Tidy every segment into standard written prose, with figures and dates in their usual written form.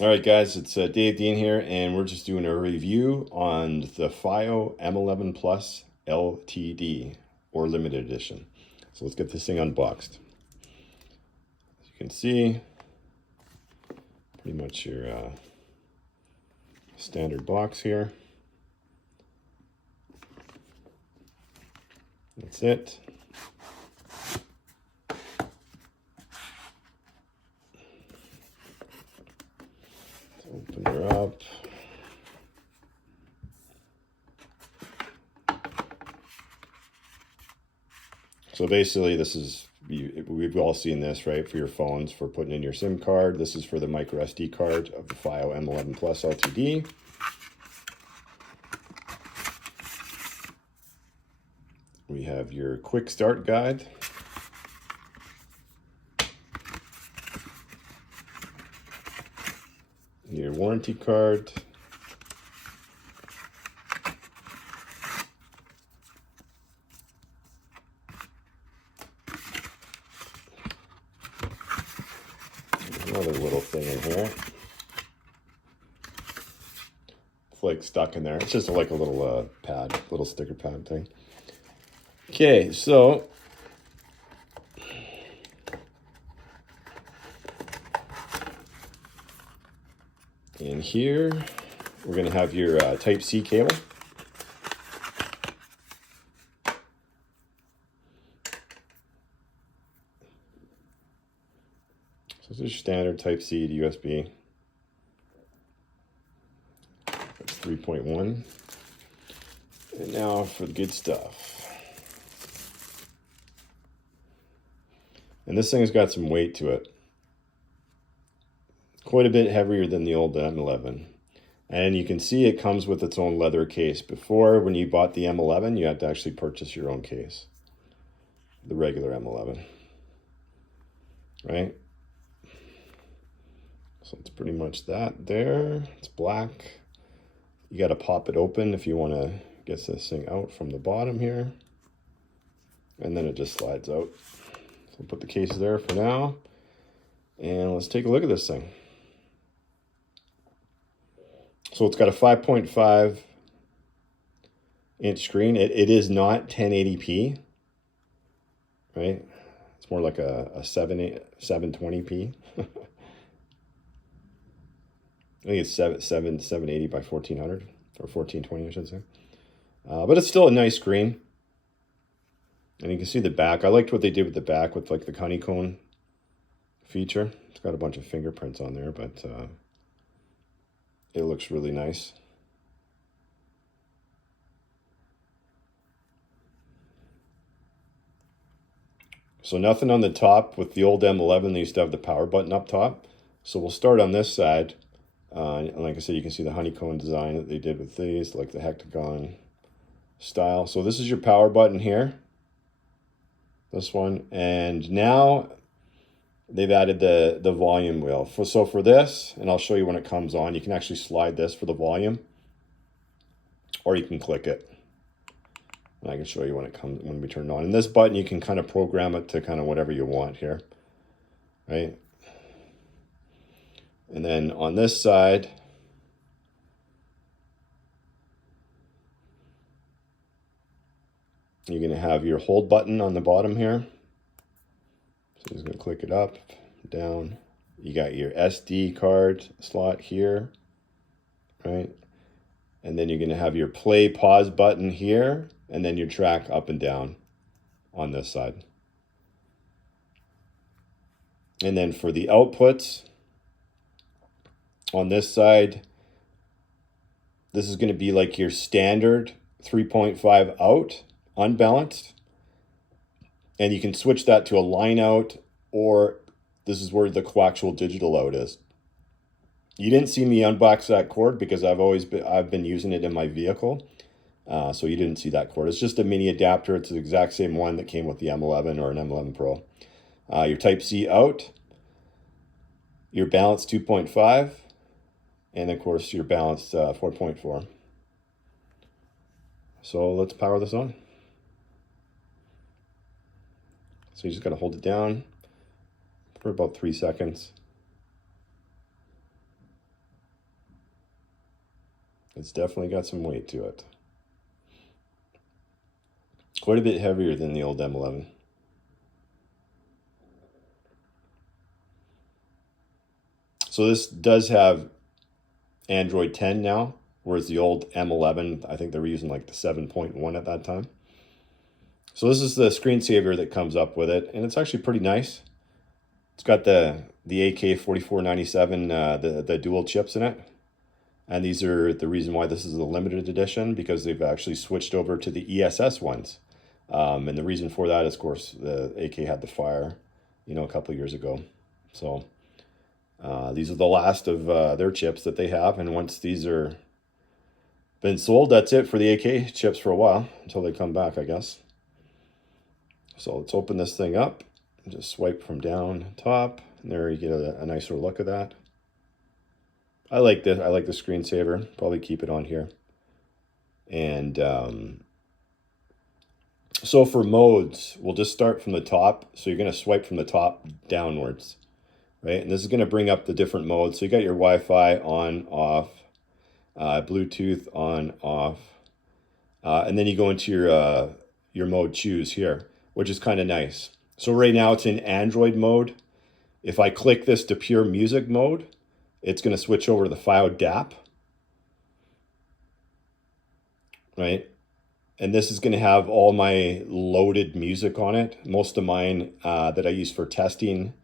All right, guys, it's Dave Dean here, and we're just doing a review on the FiiO M11 Plus LTD, or limited edition. So let's get this thing unboxed. As you can see, pretty much your standard box here. That's it. Open her up. So basically this is, we've all seen this, right? For your phones, for putting in your SIM card. This is for the micro SD card of the FiiO M11 Plus LTD. We have your quick start guide. Your warranty card. Another little thing in here. It's like stuck in there. It's just like a little pad, little sticker pad thing. Okay, so in here, we're going to have your Type-C cable. So this is your standard Type-C to USB. That's 3.1. And now for the good stuff. And this thing's got some weight to it. Quite a bit heavier than the old M11. And you can see it comes with its own leather case. Before, when you bought the M11, you had to actually purchase your own case. The regular M11. Right? So it's pretty much that there. It's black. You got to pop it open if you want to get this thing out from the bottom here. And then it just slides out. So we'll put the case there for now. And let's take a look at this thing. So it's got a 5.5 inch screen. It is not 1080p, right? It's more like a 720p. I think it's 780 by 1400 or 1420, I should say. But it's still a nice screen. And you can see the back. I liked what they did with the back with like the honeycomb feature. It's got a bunch of fingerprints on there, but it looks really nice. So nothing on the top. With the old M11, they used to have the power button up top. So we'll start on this side. And like I said, you can see the honeycomb design that they did with these, like the hexagon style. So this is your power button here. This one. And now they've added the volume wheel. So for this, and I'll show you when it comes on, you can actually slide this for the volume, or you can click it. And I can show you when it comes, when we turn it on. And this button, you can kind of program it to kind of whatever you want here, right? And then on this side, you're going to have your hold button on the bottom here. So just going to click it up, down. You got your SD card slot here, right? And then you're going to have your play pause button here, and then your track up and down on this side. And then for the outputs, on this side, this is going to be like your standard 3.5 out, unbalanced. And you can switch that to a line out, or this is where the coaxial digital out is. You didn't see me unbox that cord because I've been using it in my vehicle. So you didn't see that cord. It's just a mini adapter. It's the exact same one that came with the M11 or an M11 Pro. Your Type-C out, your balance 2.5, and of course your balance 4.4. So let's power this on. So you just got to hold it down for about 3 seconds. It's definitely got some weight to it. Quite a bit heavier than the old M11. So this does have Android 10 now, whereas the old M11, I think they were using like the 7.1 at that time. So this is the screensaver that comes up with it, and it's actually pretty nice. It's got the AK4497, the dual chips in it. And these are the reason why this is a limited edition, because they've actually switched over to the ESS ones. And the reason for that is, of course, the AK had the fire, you know, a couple of years ago. So these are the last of their chips that they have. And once these are been sold, that's it for the AK chips for a while, until they come back, I guess. So let's open this thing up and just swipe from down top. And there you get a nicer look of that. I like this. I like the screensaver. Probably keep it on here. And so for modes, we'll just start from the top. So you're going to swipe from the top downwards, right? And this is going to bring up the different modes. So you got your Wi-Fi on, off, Bluetooth on, off, and then you go into your mode choose here, which is kind of nice. So right now it's in Android mode. If I click this to pure music mode, it's going to switch over to the FiiO DAP, right? And this is going to have all my loaded music on it. Most of mine that I use for testing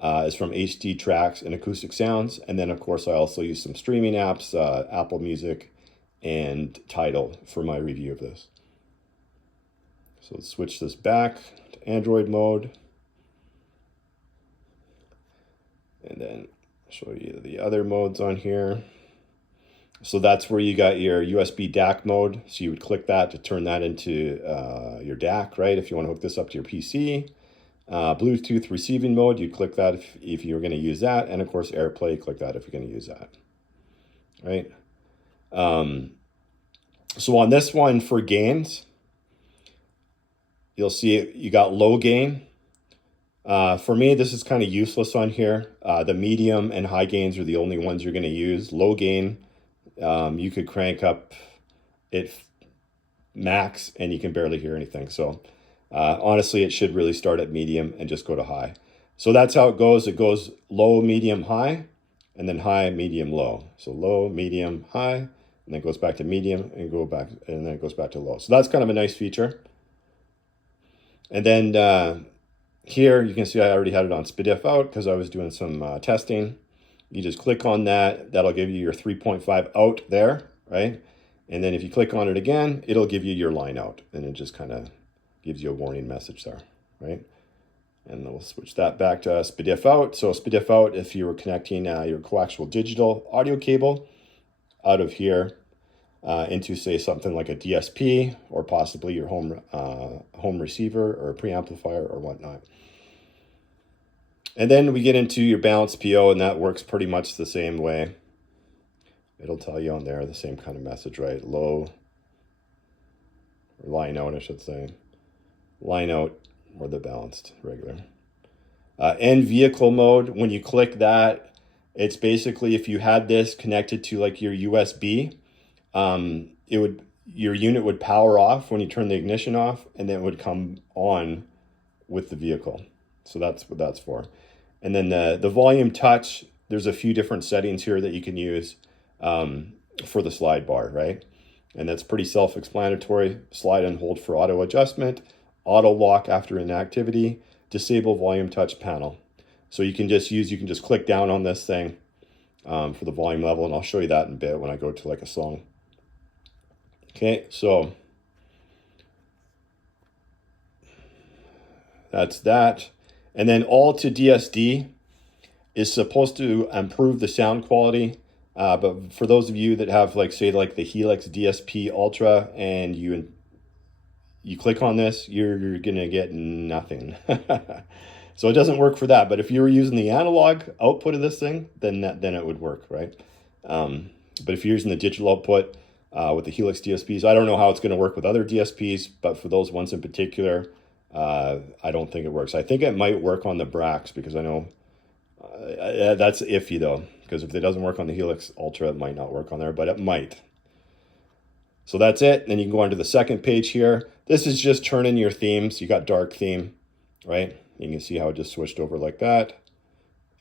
is from HD Tracks and Acoustic Sounds. And then, of course, I also use some streaming apps, Apple Music and Tidal for my review of this. So let's switch this back to Android mode. And then show you the other modes on here. So that's where you got your USB DAC mode. So you would click that to turn that into your DAC, right? If you want to hook this up to your PC. Bluetooth receiving mode, you click that if you're going to use that. And of course, AirPlay, click that if you're going to use that, right? So on this one for gains, you'll see you got low gain. For me, this is kind of useless on here. The medium and high gains are the only ones you're going to use. Low gain, you could crank up it max and you can barely hear anything. So honestly, it should really start at medium and just go to high. So that's how it goes. It goes low, medium, high, and then high, medium, low. So low, medium, high, and then it goes back to medium and go back, and then it goes back to low. So that's kind of a nice feature. And then here you can see I already had it on SPDIF out because I was doing some testing. You just click on that. That'll give you your 3.5 out there, right? And then if you click on it again, it'll give you your line out. And it just kind of gives you a warning message there, right? And then we'll switch that back to SPDIF out. So SPDIF out, if you were connecting your coaxial digital audio cable out of here into, say, something like a DSP or possibly your home receiver or a preamplifier or whatnot. And then we get into your balanced PO, and that works pretty much the same way. It'll tell you on there the same kind of message, right? Low, or line out, I should say. Line out or the balanced regular. And vehicle mode, when you click that, it's basically if you had this connected to like your USB, your unit would power off when you turn the ignition off, and then it would come on with the vehicle. So that's what that's for. And then the volume touch, there's a few different settings here that you can use for the slide bar, right? And that's pretty self-explanatory. Slide and hold for auto adjustment, auto lock after inactivity, disable volume touch panel. So you can just click down on this thing for the volume level, and I'll show you that in a bit when I go to like a song. Okay, so that's that. And then all to DSD is supposed to improve the sound quality. But for those of you that have like the Helix DSP Ultra and you click on this, you're gonna get nothing. So it doesn't work for that. But if you were using the analog output of this thing, then it would work, right? But if you're using the digital output with the Helix DSPs, I don't know how it's gonna work with other DSPs, but for those ones in particular, I don't think it works. I think it might work on the Brax because I know that's iffy though, because if it doesn't work on the Helix Ultra, it might not work on there, but it might. So that's it. Then you can go on to the second page here. This is just turning your themes. You got dark theme, right? You can see how it just switched over like that.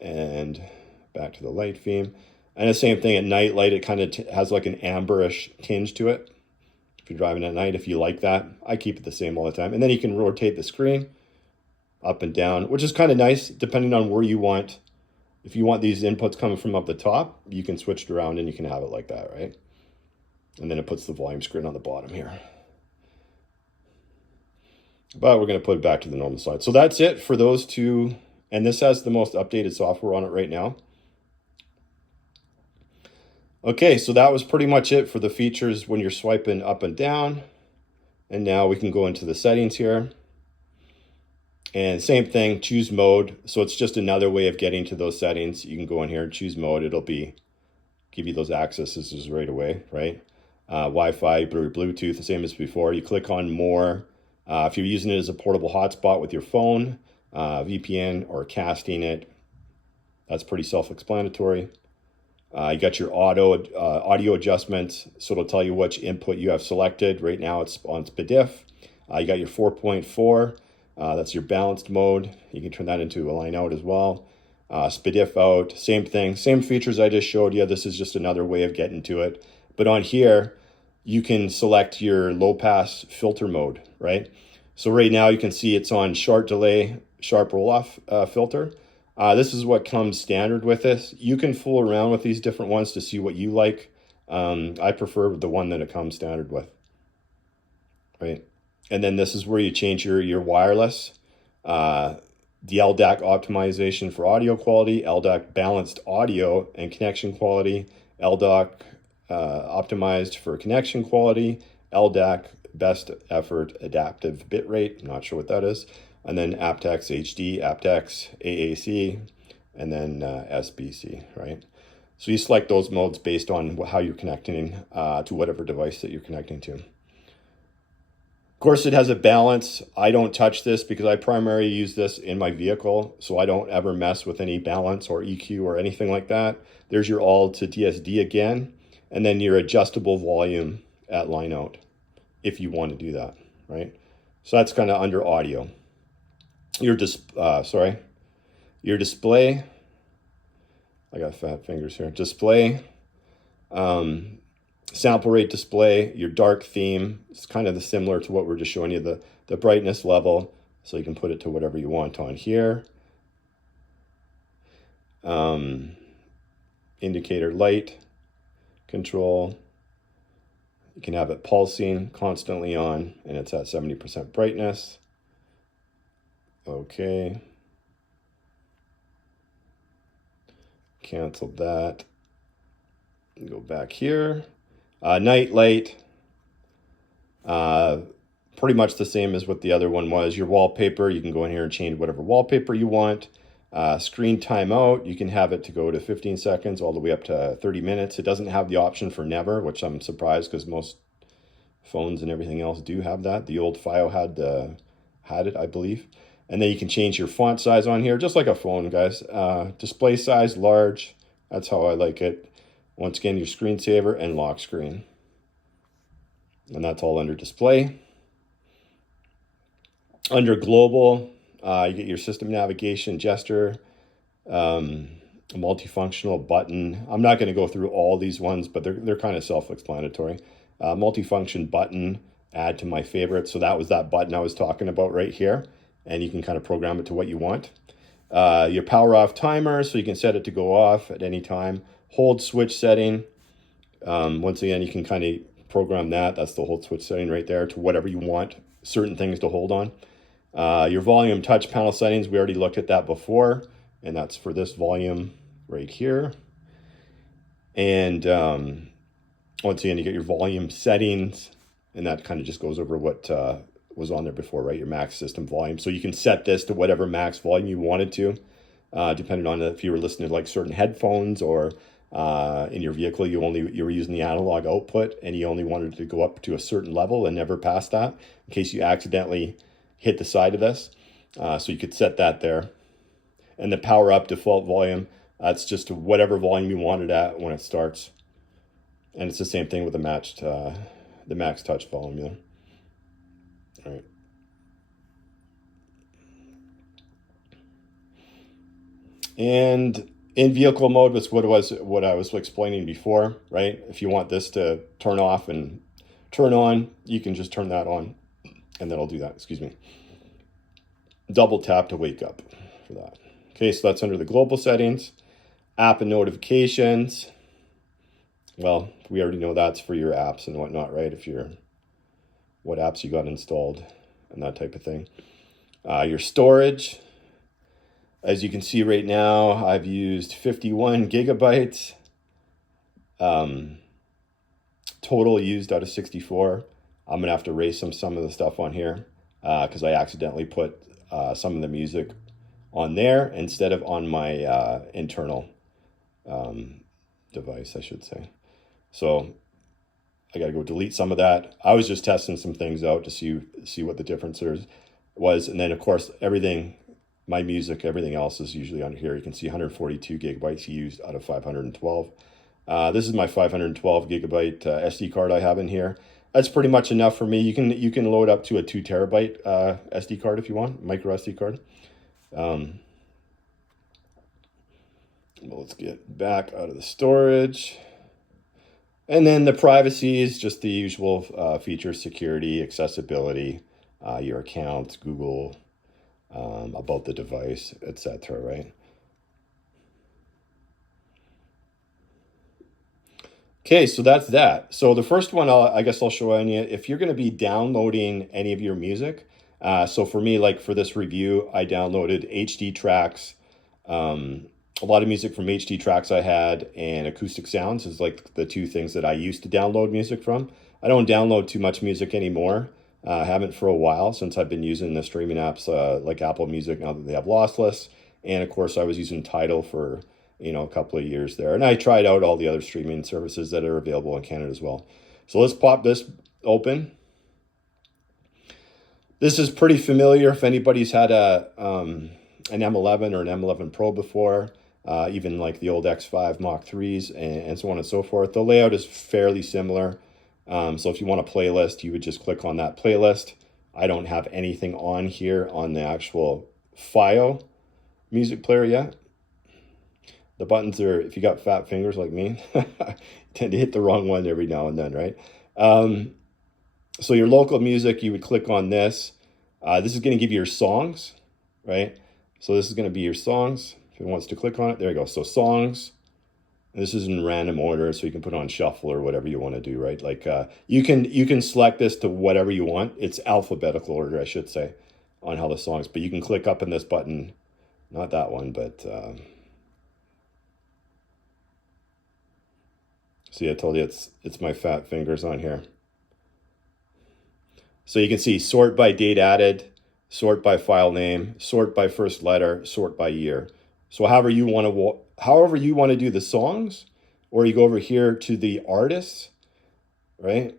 And back to the light theme. And the same thing at night light, it kind of has like an amberish tinge to it. If you're driving at night, if you like that, I keep it the same all the time. And then you can rotate the screen up and down, which is kind of nice depending on where you want. If you want these inputs coming from up the top, you can switch it around and you can have it like that, right? And then it puts the volume screen on the bottom here. But we're going to put it back to the normal side. So that's it for those two. And this has the most updated software on it right now. Okay, so that was pretty much it for the features when you're swiping up and down. And now we can go into the settings here. And same thing, choose mode. So it's just another way of getting to those settings. You can go in here and choose mode. It'll give you those accesses right away, right? Wi-Fi, Bluetooth, the same as before. You click on more. If you're using it as a portable hotspot with your phone, VPN or casting it, that's pretty self-explanatory. You got your audio adjustments, so it'll tell you which input you have selected. Right now it's on SPDIF. You got your 4.4, that's your balanced mode. You can turn that into a line out as well. SPDIF out, same thing, same features I just showed you. This is just another way of getting to it. But on here, you can select your low pass filter mode, right? So right now you can see it's on sharp delay, sharp roll off filter. This is what comes standard with this. You can fool around with these different ones to see what you like. I prefer the one that it comes standard with, right? And then this is where you change your wireless, the LDAC optimization for audio quality, LDAC balanced audio and connection quality, LDAC optimized for connection quality, LDAC best effort adaptive bitrate, I'm not sure what that is, and then aptX HD, aptX AAC, and then SBC, right? So you select those modes based on how you're connecting to whatever device that you're connecting to. Of course, it has a balance. I don't touch this because I primarily use this in my vehicle, so I don't ever mess with any balance or EQ or anything like that. There's your all to DSD again, and then your adjustable volume at line out, if you want to do that, right? So that's kind of under audio. Your display, I got fat fingers here, display, sample rate display, your dark theme, it's kind of similar to what we're just showing you, the brightness level, so you can put it to whatever you want on here. Indicator light control, you can have it pulsing constantly on, and it's at 70% brightness. Okay. Cancel that. Go back here. Night light. Pretty much the same as what the other one was. Your wallpaper, you can go in here and change whatever wallpaper you want. Screen timeout, you can have it to go to 15 seconds all the way up to 30 minutes. It doesn't have the option for never, which I'm surprised because most phones and everything else do have that. The old FiiO had it, I believe. And then you can change your font size on here, just like a phone, guys. Display size, large. That's how I like it. Once again, your screensaver and lock screen. And that's all under display. Under global, you get your system navigation, gesture, multifunctional button. I'm not going to go through all these ones, but they're kind of self-explanatory. Multifunction button, add to my favorite. So that was that button I was talking about right here. And you can kind of program it to what you want. Your power off timer, so you can set it to go off at any time. Hold switch setting. Once again, you can kind of program that. That's the hold switch setting right there to whatever you want certain things to hold on. Your volume touch panel settings, we already looked at that before, and that's for this volume right here. And once again, you get your volume settings, and that kind of just goes over what was on there before, right? Your max system volume. So you can set this to whatever max volume you wanted to, depending on if you were listening to like certain headphones or in your vehicle, you were using the analog output and you only wanted to go up to a certain level and never past that in case you accidentally hit the side of this. So you could set that there. And the power up default volume, that's just whatever volume you want it at when it starts. And it's the same thing with the matched the max touch volume there. All right. And in vehicle mode was what I was explaining before, right? If you want this to turn off and turn on, you can just turn that on, and then I'll do that, excuse me. Double tap to wake up for that. Okay, so that's under the global settings. App and notifications. Well, we already know that's for your apps and whatnot, right? If you're, what apps you got installed and that type of thing. Your storage. As you can see right now, I've used 51 gigabytes. Total used out of 64. I'm gonna have to erase some of the stuff on here because I accidentally put some of the music on there instead of on my internal device, I should say. So I gotta go delete some of that. I was just testing some things out to see what the difference was. And then of course, everything, my music, everything else is usually under here. You can see 142 gigabytes used out of 512. This is my 512 gigabyte SD card I have in here. That's pretty much enough for me. You can load up to a 2 terabyte SD card if you want, micro SD card. Well, let's get back out of the storage. And then the privacy is just the usual features: security, accessibility, your accounts, Google, about the device, etc. Right? Okay, so that's that. So the first one, I guess I'll show you if you're going to be downloading any of your music. So for me, like for this review, I downloaded HD tracks. A lot of music from HD tracks I had, and acoustic sounds is like the two things that I used to download music from. I don't download too much music anymore. I haven't for a while since I've been using the streaming apps like Apple Music now that they have lossless. And of course I was using Tidal for, you know, a couple of years there. And I tried out all the other streaming services that are available in Canada as well. So let's pop this open. This is pretty familiar if anybody's had an M11 or an M11 Pro before. Even like the old X5 Mach 3s and so on and so forth. The layout is fairly similar. So if you want a playlist, you would just click on that playlist. I don't have anything on here on the actual FiiO music player yet. The buttons are, if you got fat fingers like me, tend to hit the wrong one every now and then, right? So your local music, you would click on this. This is going to give you your songs, right? So this is going to be your songs. If it wants to click on it, there you go. So songs, and this is in random order, so you can put on shuffle or whatever you want to do, right? Like you can select this to whatever you want. It's alphabetical order, I should say, on how the songs. But you can click up in this button, not that one, but see, I told you it's my fat fingers on here. So you can see sort by date added, sort by file name, sort by first letter, sort by year. So however you want to do the songs, or you go over here to the artists, right?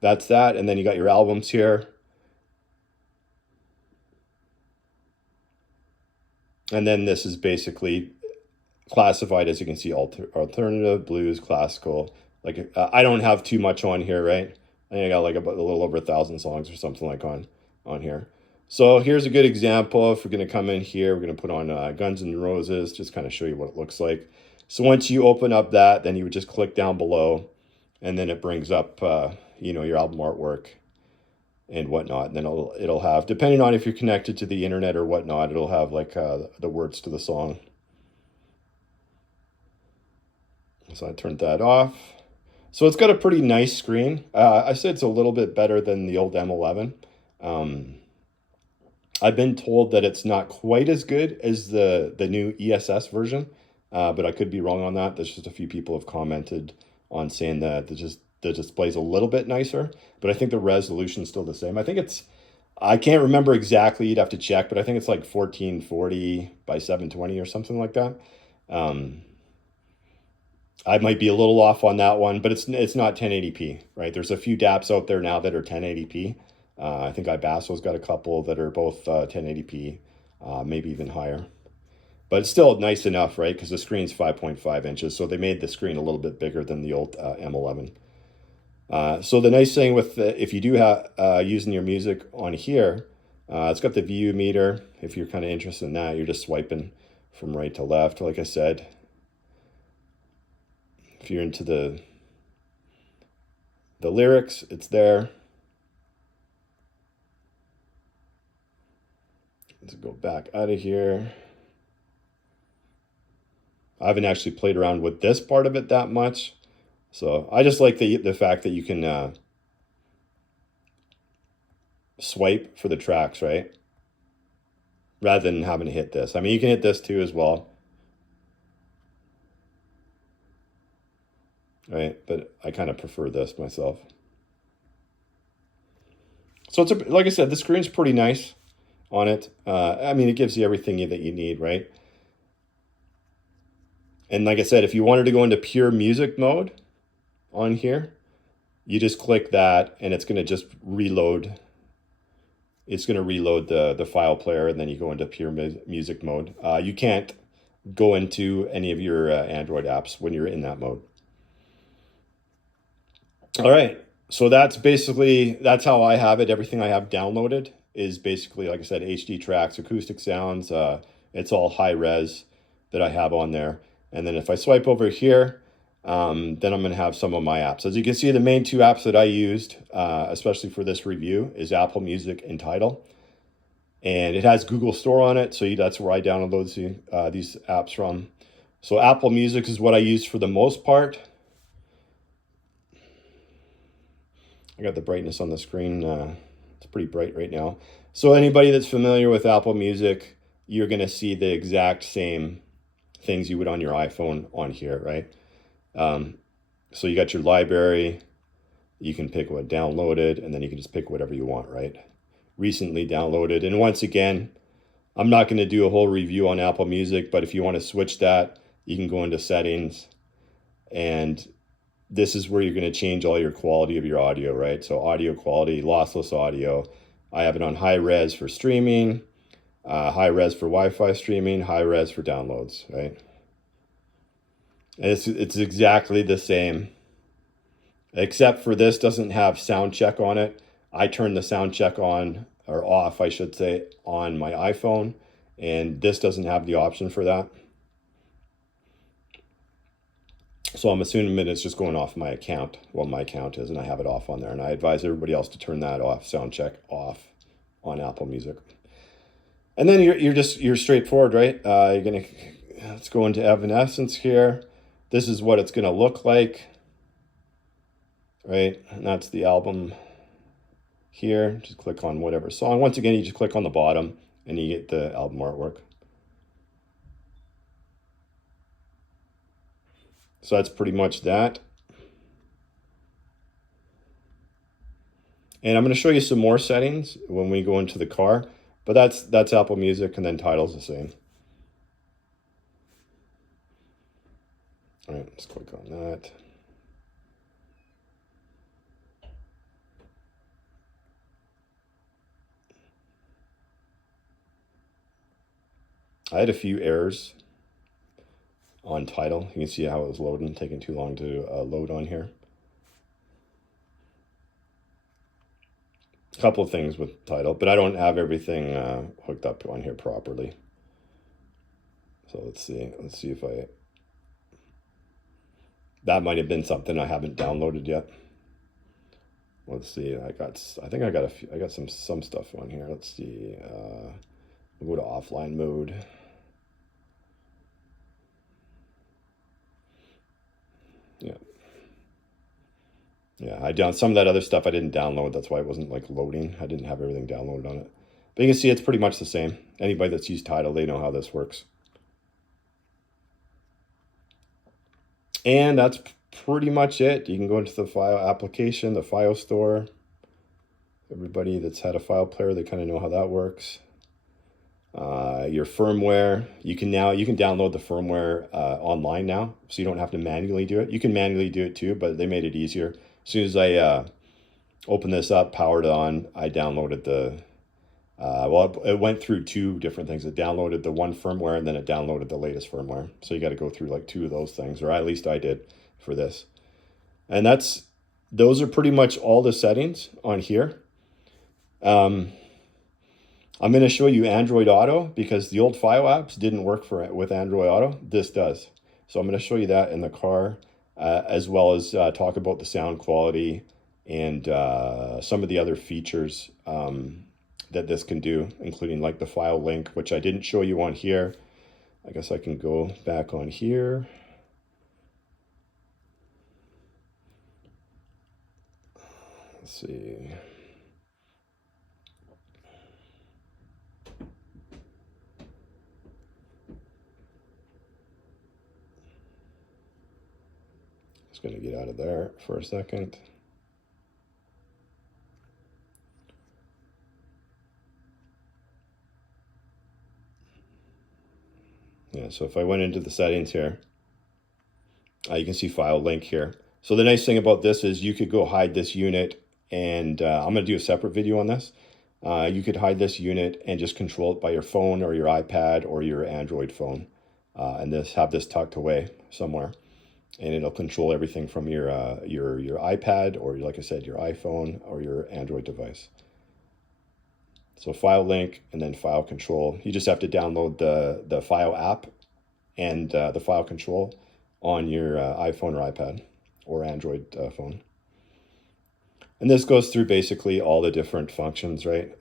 That's that. And then you got your albums here. And then this is basically classified, as you can see, alternative, blues, classical. Like I don't have too much on here, right? I think I got like a little over 1,000 songs or something like on here. So here's a good example. If we're going to come in here, we're going to put on Guns N' Roses, just kind of show you what it looks like. So once you open up that, then you would just click down below, and then it brings up, you know, your album artwork and whatnot. And then it'll have, depending on if you're connected to the internet or whatnot, it'll have like the words to the song. So I turned that off. So it's got a pretty nice screen. I said it's a little bit better than the old M11. I've been told that it's not quite as good as the new ESS version, but I could be wrong on that. There's just a few people have commented on saying that the display's a little bit nicer, but I think the resolution's still the same. I think I can't remember exactly, you'd have to check, but I think it's like 1440 by 720 or something like that. I might be a little off on that one, but it's not 1080p, right? There's a few DAPs out there now that are 1080p. I think Ibasso's got a couple that are both 1080p, maybe even higher. But it's still nice enough, right? Because the screen's 5.5 inches, so they made the screen a little bit bigger than the old M11. So the nice thing with if you do have using your music on here, it's got the view meter. If you're kind of interested in that, you're just swiping from right to left, like I said. If you're into the lyrics, it's there. Let's go back out of here. I haven't actually played around with this part of it that much. So I just like the fact that you can swipe for the tracks, right? Rather than having to hit this. I mean, you can hit this too as well. Right, but I kind of prefer this myself. So it's like I said, the screen's pretty nice on it. I mean, it gives you everything that you need, right? And like I said, if you wanted to go into pure music mode on here, you just click that and it's going to just reload. It's going to reload the file player, and then you go into pure music mode. You can't go into any of your Android apps when you're in that mode. All right, so that's how I have it. Everything I have downloaded is basically, like I said, HD tracks, acoustic sounds. It's all high res that I have on there. And then if I swipe over here, then I'm going to have some of my apps. As you can see, the main two apps that I used, especially for this review, is Apple Music and Tidal. And it has Google Store on it, so that's where I download these apps from. So Apple Music is what I use for the most part. I got the brightness on the screen. It's pretty bright right now. So anybody that's familiar with Apple Music, you're going to see the exact same things you would on your iPhone on here, right? So you got your library. You can pick what downloaded, and then you can just pick whatever you want, right? Recently downloaded. And once again, I'm not going to do a whole review on Apple Music, but if you want to switch that, you can go into settings, and this is where you're going to change all your quality of your audio, right? So audio quality, lossless audio. I have it on high res for streaming, high res for Wi-Fi streaming, high res for downloads, right? And it's exactly the same, except for this doesn't have sound check on it. I turn the sound check on, or off, I should say, on my iPhone, and this doesn't have the option for that. So I'm assuming it's just going off my account. Well, my account is, and I have it off on there. And I advise everybody else to turn that off, sound check off on Apple Music. And then you're straightforward, right? Let's go into Evanescence here. This is what it's gonna look like, right? And that's the album here. Just click on whatever song. Once again, you just click on the bottom and you get the album artwork. So that's pretty much that. And I'm going to show you some more settings when we go into the car, but that's Apple Music, and then Tidal's the same. All right, let's click on that. I had a few errors on Tidal. You can see how it was loading, taking too long to load on here. A couple of things with Tidal, but I don't have everything hooked up on here properly. So let's see if that might have been something I haven't downloaded yet. Let's see. I got some stuff on here. Let's see. We'll go to offline mode. Yeah, I down some of that other stuff I didn't download. That's why it wasn't like loading. I didn't have everything downloaded on it. But you can see it's pretty much the same. Anybody that's used Tidal, they know how this works. And that's pretty much it. You can go into the FiiO application, the FiiO store. Everybody that's had a file player, they kind of know how that works. Your firmware, you can download the firmware online now, so you don't have to manually do it. You can manually do it too, but they made it easier. As soon as I opened this up, powered on, I downloaded it went through two different things. It downloaded the one firmware, and then it downloaded the latest firmware. So you got to go through like two of those things, or at least I did for this. And that's those are pretty much all the settings on here. I'm going to show you Android Auto because the old FiiO apps didn't work with Android Auto. This does. So I'm going to show you that in the car, as well as talk about the sound quality and some of the other features that this can do, including like the file link, which I didn't show you on here. I guess I can go back on here. Let's see. Just going to get out of there for a second. Yeah, so if I went into the settings here, you can see file link here. So the nice thing about this is you could go hide this unit, and I'm going to do a separate video on this. You could hide this unit and just control it by your phone or your iPad or your Android phone, and have this tucked away somewhere, and it'll control everything from your iPad or, like I said, your iPhone or your Android device. So file link and then file control. You just have to download the FiiO app and the file control on your iPhone or iPad or Android phone. And this goes through basically all the different functions, right?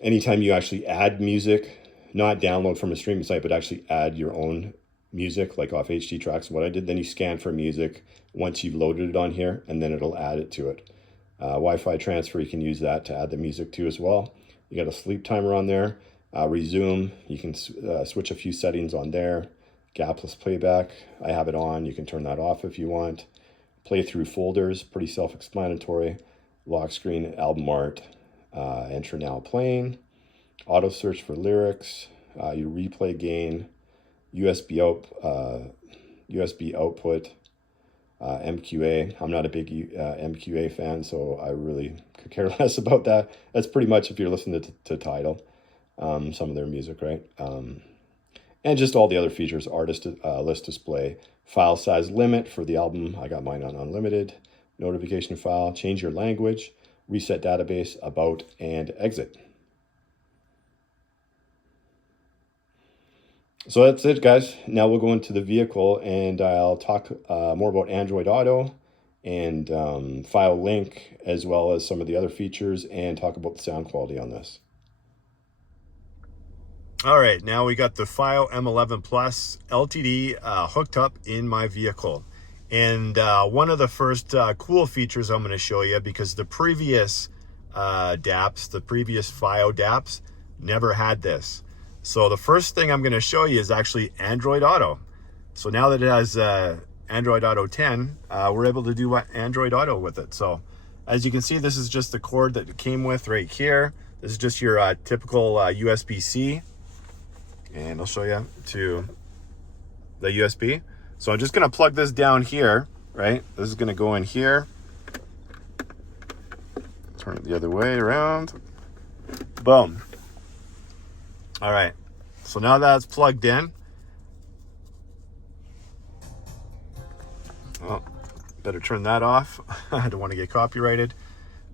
Anytime you actually add music, not download from a streaming site, but actually add your own music, like off HD tracks, what I did, then you scan for music once you've loaded it on here, and then it'll add it to it. Wi-Fi transfer, you can use that to add the music to as well. You got a sleep timer on there. Resume, you can switch a few settings on there. Gapless playback, I have it on. You can turn that off if you want. Play through folders, pretty self-explanatory. Lock screen, album art, enter now playing. Auto search for lyrics, your replay gain, USB output, MQA. I'm not a big MQA fan, so I really could care less about that. That's pretty much if you're listening to Tidal, some of their music, right? And just all the other features, artist list display, file size limit for the album. I got mine on unlimited. Notification file, change your language, reset database, about, and exit. So that's it, guys. Now we'll go into the vehicle and I'll talk more about Android Auto and file link, as well as some of the other features, and talk about the sound quality on this. All right, now we got the FiiO M11 Plus LTD hooked up in my vehicle. And one of the first cool features I'm going to show you, because the previous DAPs, the previous FiiO DAPs, never had this. So the first thing I'm going to show you is actually Android Auto. So now that it has Android Auto 10, we're able to do Android Auto with it. So as you can see, this is just the cord that it came with right here. This is just your typical USB-C. And I'll show you to the USB. So I'm just going to plug this down here, right? This is going to go in here. Turn it the other way around. Boom. All right. So now that's plugged in. Oh, better turn that off. I don't want to get copyrighted.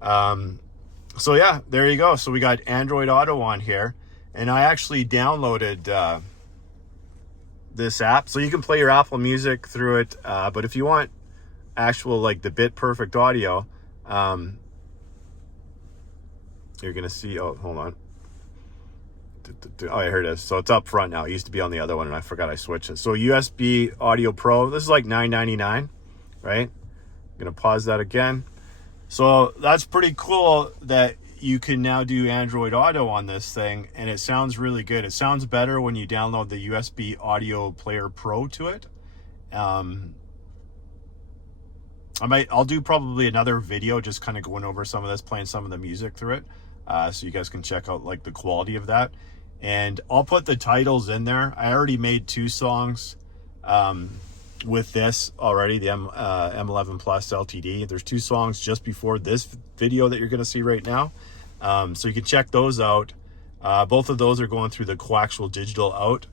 So yeah, there you go. So we got Android Auto on here. And I actually downloaded this app, so you can play your Apple Music through it. But if you want actual, like, the bit perfect audio, you're gonna see. Oh, hold on. Oh, here it is. So it's up front now. It used to be on the other one, and I forgot I switched it. So USB Audio Pro. This is like $9.99, right? I'm gonna pause that again. So that's pretty cool that you can now do Android Auto on this thing, and it sounds really good. It sounds better when you download the USB Audio Player Pro to it. I'll do probably another video just kind of going over some of this, playing some of the music through it, so you guys can check out like the quality of that. And I'll put the titles in there. I already made 2 songs with this already, the M11 Plus LTD. There's 2 songs just before this video that you're going to see right now. So you can check those out. Both of those are going through the Coaxial digital out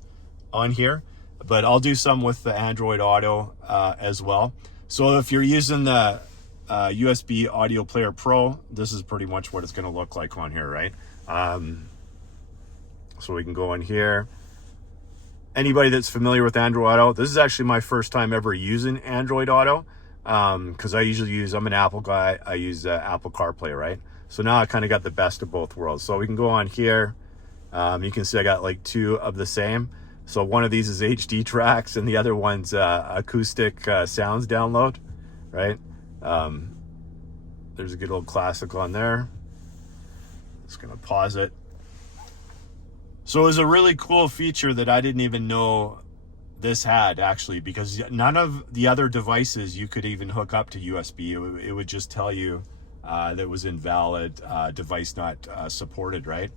on here, but I'll do some with the Android Auto as well. So if you're using the USB Audio Player Pro, this is pretty much what it's going to look like on here, right? So we can go in here. Anybody that's familiar with Android Auto, this is actually my first time ever using Android Auto, because I'm an Apple guy. I use Apple CarPlay, right? So now I kind of got the best of both worlds. So we can go on here. You can see I got like two of the same. So one of these is HD tracks and the other one's acoustic sounds download, right? There's a good old classic on there. Just gonna pause it. So it was a really cool feature that I didn't even know this had, actually, because none of the other devices you could even hook up to USB. It would just tell you that it was invalid, device not supported, right?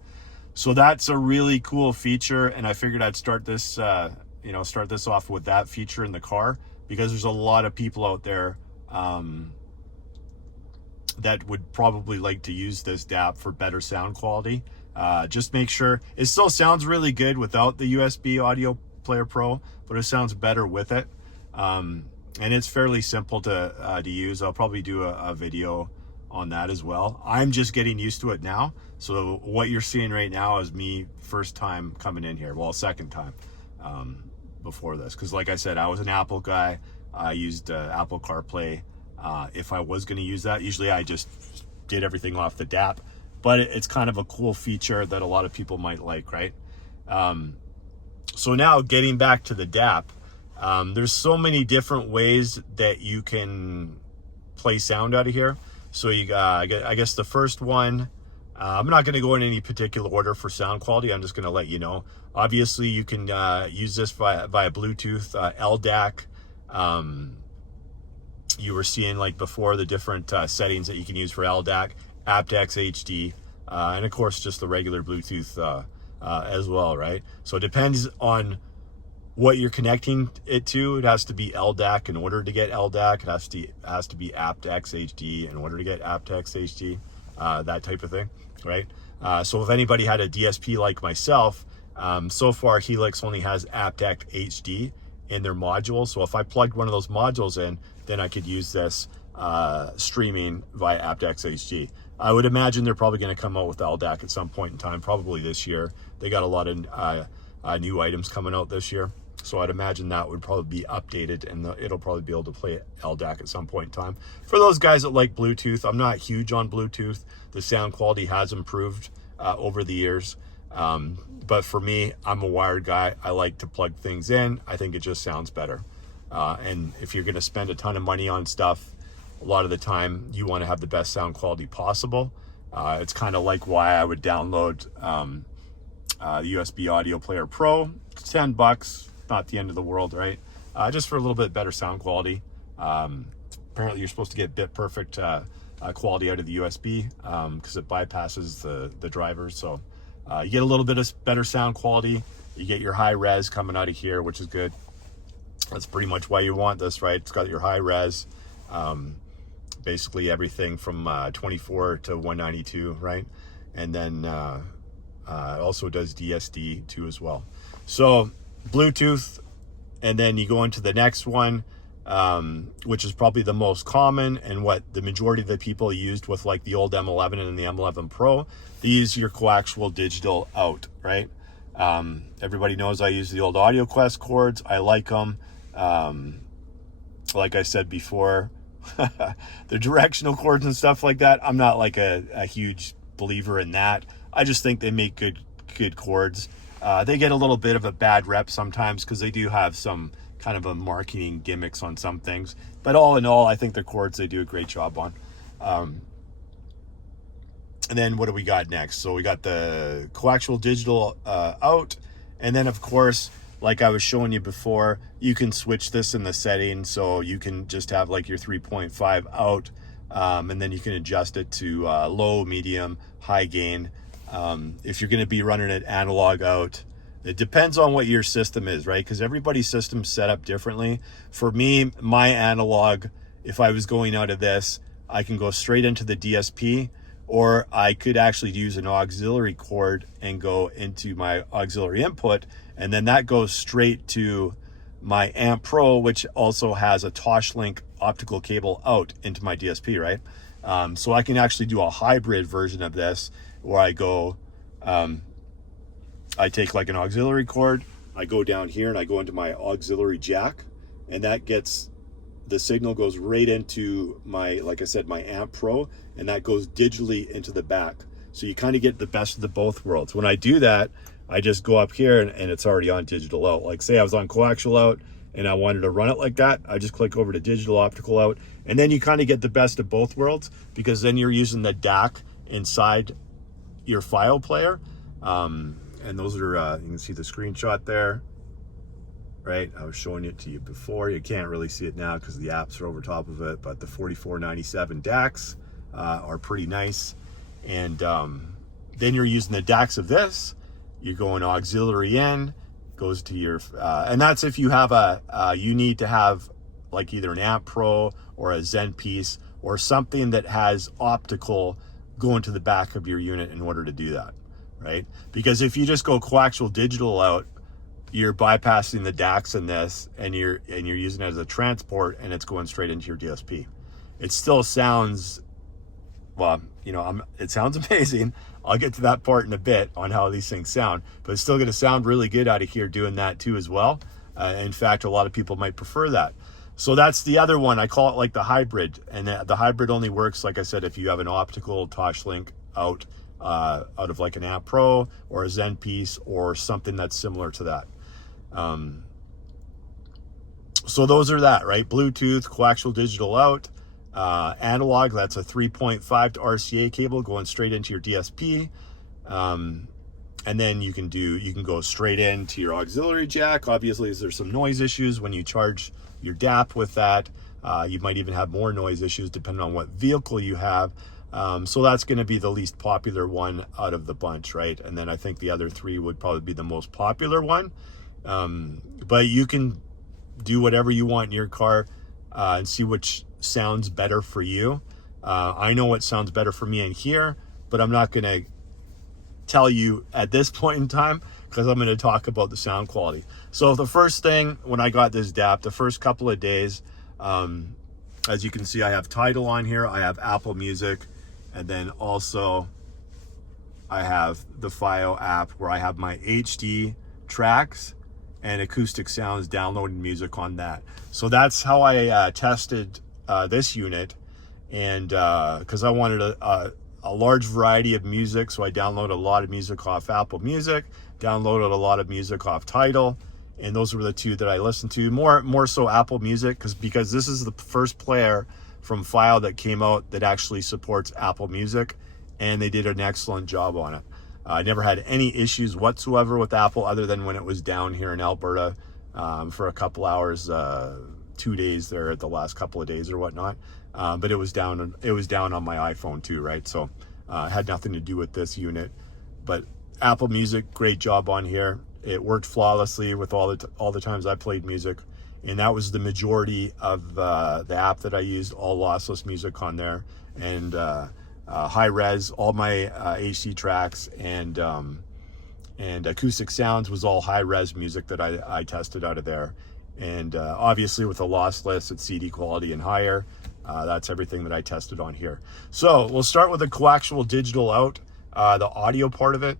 So that's a really cool feature, and I figured I'd start this, start this off with that feature in the car, because there's a lot of people out there that would probably like to use this DAP for better sound quality. Just make sure it still sounds really good without the USB Audio Player Pro, but it sounds better with it. And it's fairly simple to use. I'll probably do a video on that as well. I'm just getting used to it now. So what you're seeing right now is me first time coming in here. Well, second time before this. Because like I said, I was an Apple guy. I used Apple CarPlay. If I was going to use that, usually I just did everything off the DAP. But it's kind of a cool feature that a lot of people might like, right? So now getting back to the DAP, there's so many different ways that you can play sound out of here. So you, I guess the first one, I'm not going to go in any particular order for sound quality. I'm just going to let you know. Obviously, you can use this via Bluetooth, LDAC. You were seeing like before the different settings that you can use for LDAC. aptX HD, and of course just the regular Bluetooth as well, right? So it depends on what you're connecting it to. It has to be LDAC in order to get LDAC. It has to be aptX HD in order to get aptX HD, that type of thing, right? So if anybody had a DSP like myself, so far Helix only has aptX HD in their module. So if I plugged one of those modules in, then I could use this streaming via aptX HD. I would imagine they're probably going to come out with LDAC at some point in time, probably this year. They got a lot of new items coming out this year. So I'd imagine that would probably be updated, and it'll probably be able to play LDAC at some point in time. For those guys that like Bluetooth, I'm not huge on Bluetooth. The sound quality has improved over the years. But for me, I'm a wired guy. I like to plug things in. I think it just sounds better. And if you're going to spend a ton of money on stuff, a lot of the time you want to have the best sound quality possible. It's kind of like why I would download USB Audio Player Pro. It's $10, not the end of the world, right? Just for a little bit better sound quality. Apparently you're supposed to get bit perfect quality out of the USB because it bypasses the drivers. So you get a little bit of better sound quality. You get your high res coming out of here, which is good. That's pretty much why you want this, right? It's got your high res. Basically everything from 24 to 192, right? And then it also does DSD too as well. So Bluetooth, and then you go into the next one, which is probably the most common and what the majority of the people used with like the old M11 and the M11 Pro. These are your coaxial digital out, right? Everybody knows I use the old AudioQuest cords. I like them. Like I said before, the directional cords and stuff like that, I'm not like a huge believer in that. I just think they make good cords. They get a little bit of a bad rep sometimes because they do have some kind of a marketing gimmicks on some things. But all in all, I think the cords they do a great job on. And then what do we got next? So we got the coaxial digital out. And then of course, like I was showing you before, you can switch this in the settings. So you can just have like your 3.5 out, and then you can adjust it to low, medium, high gain. If you're going to be running it analog out, it depends on what your system is, right? Because everybody's system's set up differently. For me, my analog, if I was going out of this, I can go straight into the DSP, or I could actually use an auxiliary cord and go into my auxiliary input, and then that goes straight to my Amp Pro, which also has a Toslink optical cable out into my DSP, right? So I can actually do a hybrid version of this where I go, I take like an auxiliary cord, I go down here and I go into my auxiliary jack, and that gets, the signal goes right into my, like I said, my Amp Pro, and that goes digitally into the back. So you kind of get the best of the both worlds. When I do that, I just go up here and it's already on digital out. Like say I was on coaxial out and I wanted to run it like that, I just click over to digital optical out, and then you kind of get the best of both worlds, because then you're using the DAC inside your FiiO player. And those are, you can see the screenshot there, right? I was showing it to you before. You can't really see it now because the apps are over top of it, but the 4497 DACs are pretty nice. And then you're using the DACs of this. You're going auxiliary in, goes to your, and that's if you have you need to have like either an Amp Pro or a Zen piece or something that has optical going to the back of your unit in order to do that, right? Because if you just go coaxial digital out, you're bypassing the DACs in this, and you're using it as a transport, and it's going straight into your DSP. It still sounds, well, you know, it sounds amazing. I'll get to that part in a bit on how these things sound, but it's still going to sound really good out of here doing that too as well. In fact, a lot of people might prefer that. So that's the other one. I call it like the hybrid, and the hybrid only works, like I said, if you have an optical Toslink out of like an Amp Pro or a Zen piece or something that's similar to that. So those are that, right? Bluetooth, coaxial digital out, analog, that's a 3.5 to RCA cable going straight into your DSP. And then you can go straight into your auxiliary jack. Obviously, there's some noise issues when you charge your DAP with that. You might even have more noise issues depending on what vehicle you have. So that's going to be the least popular one out of the bunch, right? And then I think the other three would probably be the most popular one. But you can do whatever you want in your car and see which sounds better for you. I know what sounds better for me in here, but I'm not going to tell you at this point in time because I'm going to talk about the sound quality. So the first thing when I got this DAP, the first couple of days, as you can see, I have Tidal on here, I have Apple Music, and then also I have the FiiO app where I have my HD tracks and acoustic sounds downloading music on that. So that's how I tested this unit, and because I wanted a large variety of music, so I downloaded a lot of music off Apple Music, downloaded a lot of music off Tidal, and those were the two that I listened to. More so Apple Music, because this is the first player from FiiO that came out that actually supports Apple Music, and they did an excellent job on it. I never had any issues whatsoever with Apple other than when it was down here in Alberta for a couple hours, 2 days there, the last couple of days or whatnot. But it was down on my iPhone too, right? So it had nothing to do with this unit. But Apple Music, great job on here. It worked flawlessly with all the times I played music, and that was the majority of the app that I used, all lossless music on there, and high res, all my HD tracks and acoustic sounds was all high res music that I tested out of there. And obviously with the lossless, it's CD quality and higher. That's everything that I tested on here. So we'll start with the coaxial digital out, the audio part of it.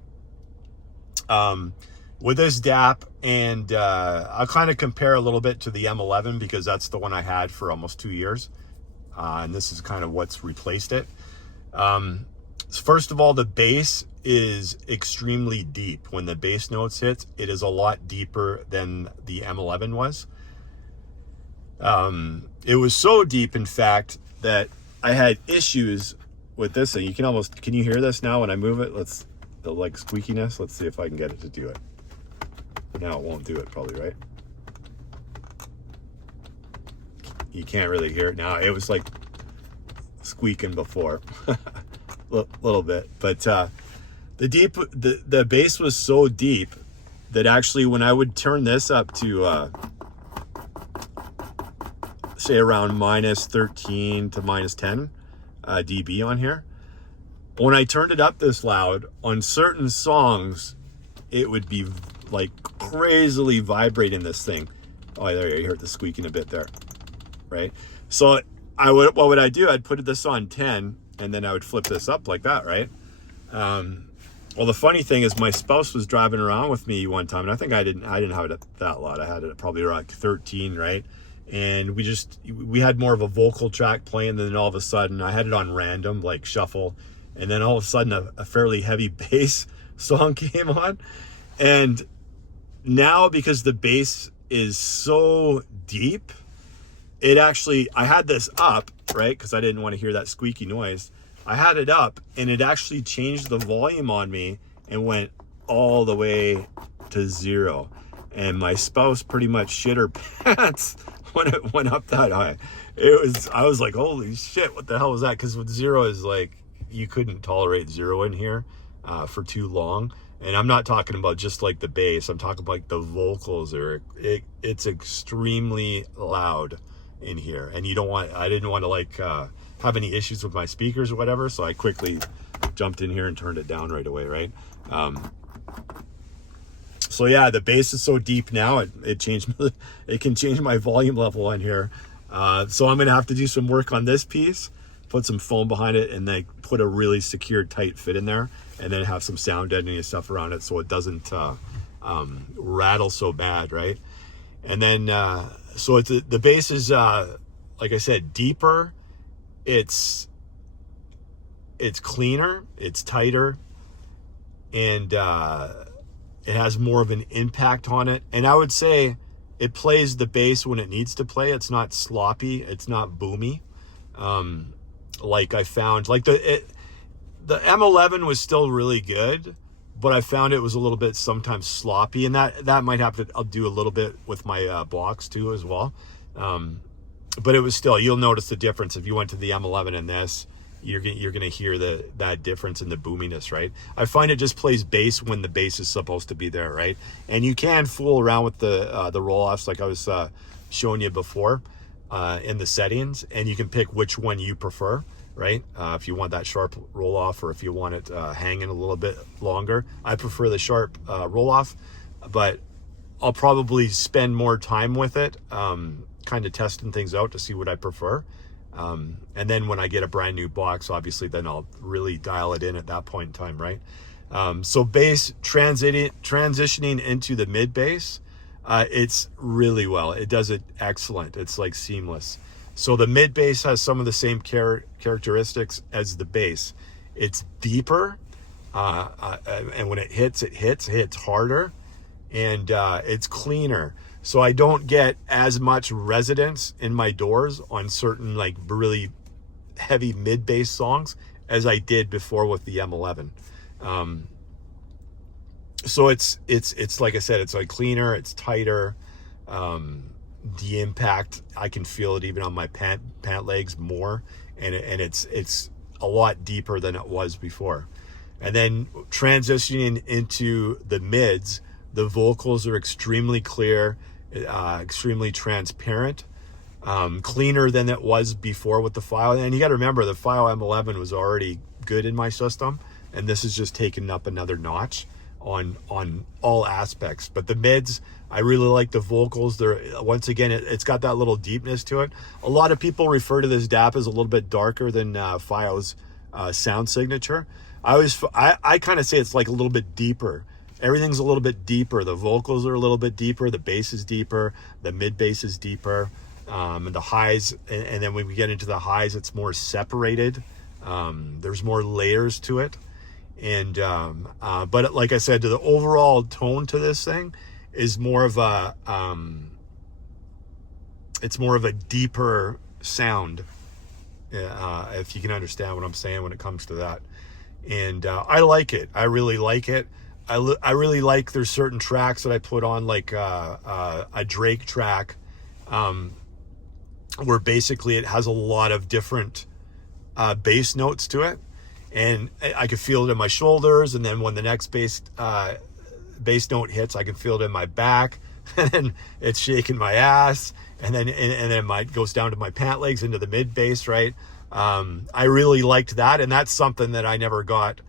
With this DAP, and I'll kind of compare a little bit to the M11 because that's the one I had for almost 2 years. And this is kind of what's replaced it. First of all, the bass is extremely deep. When the bass notes hit, it is a lot deeper than the M11 was. It was so deep, in fact, that I had issues with this thing. Can you hear this now when I move it? The like squeakiness. Let's see if I can get it to do it. Now it won't do it probably, right? You can't really hear it now. It was like squeaking before. Little bit, but the bass was so deep that actually when I would turn this up to say around minus 13 to minus 10 dB on here, when I turned it up this loud on certain songs, it would be like crazily vibrating this thing. Oh, there you heard the squeaking a bit there, right? So what would I do? I'd put this on 10, and then I would flip this up like that, right? Well, the funny thing is my spouse was driving around with me one time, and I think I didn't have it that lot. I had it probably around 13, right? And we had more of a vocal track playing, and then all of a sudden I had it on random, like shuffle, and then all of a sudden a fairly heavy bass song came on. And now, because the bass is so deep, I had this up, right? Because I didn't want to hear that squeaky noise. I had it up, and it actually changed the volume on me and went all the way to 0. And my spouse pretty much shit her pants when it went up that high. I was like, holy shit, what the hell was that? Because with 0 is like, you couldn't tolerate 0 in here for too long. And I'm not talking about just like the bass. I'm talking about like the vocals it's extremely loud in here. And I didn't want to like have any issues with my speakers or whatever, so I quickly jumped in here and turned it down right away, right? So yeah, the bass is so deep now, it can change my volume level on here. So I'm gonna have to do some work on this piece, put some foam behind it, and then put a really secure, tight fit in there, and then have some sound deadening and stuff around it so it doesn't rattle so bad, right? And then so the bass is like I said, deeper. It's cleaner, it's tighter, and it has more of an impact on it. And I would say it plays the bass when it needs to play. It's not sloppy, it's not boomy. Like I found, like the M11 was still really good, but I found it was a little bit sometimes sloppy, and that might have to, I'll do a little bit with my blocks too as well. But it was still, you'll notice the difference if you went to the M11 and this, you're gonna hear that difference in the boominess, right? I find it just plays bass when the bass is supposed to be there, right? And you can fool around with the roll-offs like I was showing you before in the settings, and you can pick which one you prefer, right? If you want that sharp roll-off, or if you want it hanging a little bit longer. I prefer the sharp roll-off, but I'll probably spend more time with it, kind of testing things out to see what I prefer. And then when I get a brand new box, obviously then I'll really dial it in at that point in time, right? So bass transitioning into the mid bass, it's really well. It does it excellent. It's like seamless. So the mid bass has some of the same characteristics as the bass. It's deeper, and when it hits harder, and it's cleaner. So I don't get as much resonance in my doors on certain like really heavy mid bass songs as I did before with the M11. So it's like I said, it's like cleaner, it's tighter. The impact, I can feel it even on my pant legs more, and it's a lot deeper than it was before. And then transitioning into the mids, the vocals are extremely clear, extremely transparent, cleaner than it was before with the FiiO. And you got to remember, the FiiO M11 was already good in my system, and this is just taking up another notch on all aspects. But the mids, I really like the vocals. They're, once again, it's got that little deepness to it. A lot of people refer to this DAP as a little bit darker than FiiO's sound signature. I kind of say it's like a little bit deeper. Everything's a little bit deeper. The vocals are a little bit deeper. The bass is deeper. The mid bass is deeper. And the highs, and then when we get into the highs, it's more separated. There's more layers to it. And but like I said, the overall tone to this thing is more of a it's more of a deeper sound, if you can understand what I'm saying when it comes to that. And I like it. I really like it. I really like, there's certain tracks that I put on, like a Drake track, where basically it has a lot of different bass notes to it, and I can feel it in my shoulders, and then when the next bass note hits, I can feel it in my back, and then it's shaking my ass, and then it goes down to my pant legs into the mid bass, right? I really liked that, and that's something that I never got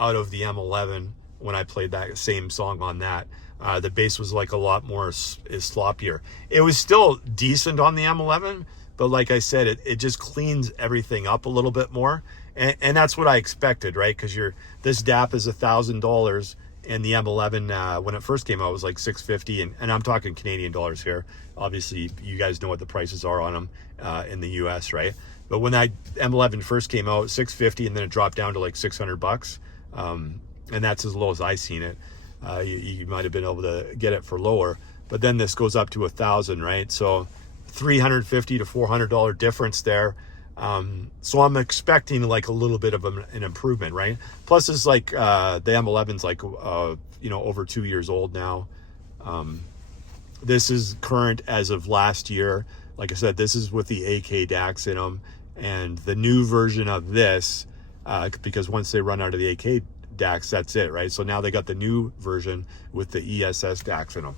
out of the M11 when I played that same song on that. The bass was like a lot more sloppier. It was still decent on the M11, but like I said, it just cleans everything up a little bit more. And that's what I expected, right? Because this DAP is $1,000, and the M11 when it first came out was like $650, and I'm talking Canadian dollars here. Obviously, you guys know what the prices are on them in the US, right? But when that M11 first came out, $650, and then it dropped down to like $600, and that's as low as I seen it. You might have been able to get it for lower, but then this goes up to $1,000, right? So $350 to $400 difference there. So I'm expecting like a little bit of an improvement, right? Plus it's like, the M11's like, over 2 years old now. This is current as of last year. Like I said, this is with the AK DACs in them, and the new version of this, because once they run out of the AK DACs, that's it, right? So now they got the new version with the ESS DACs in them.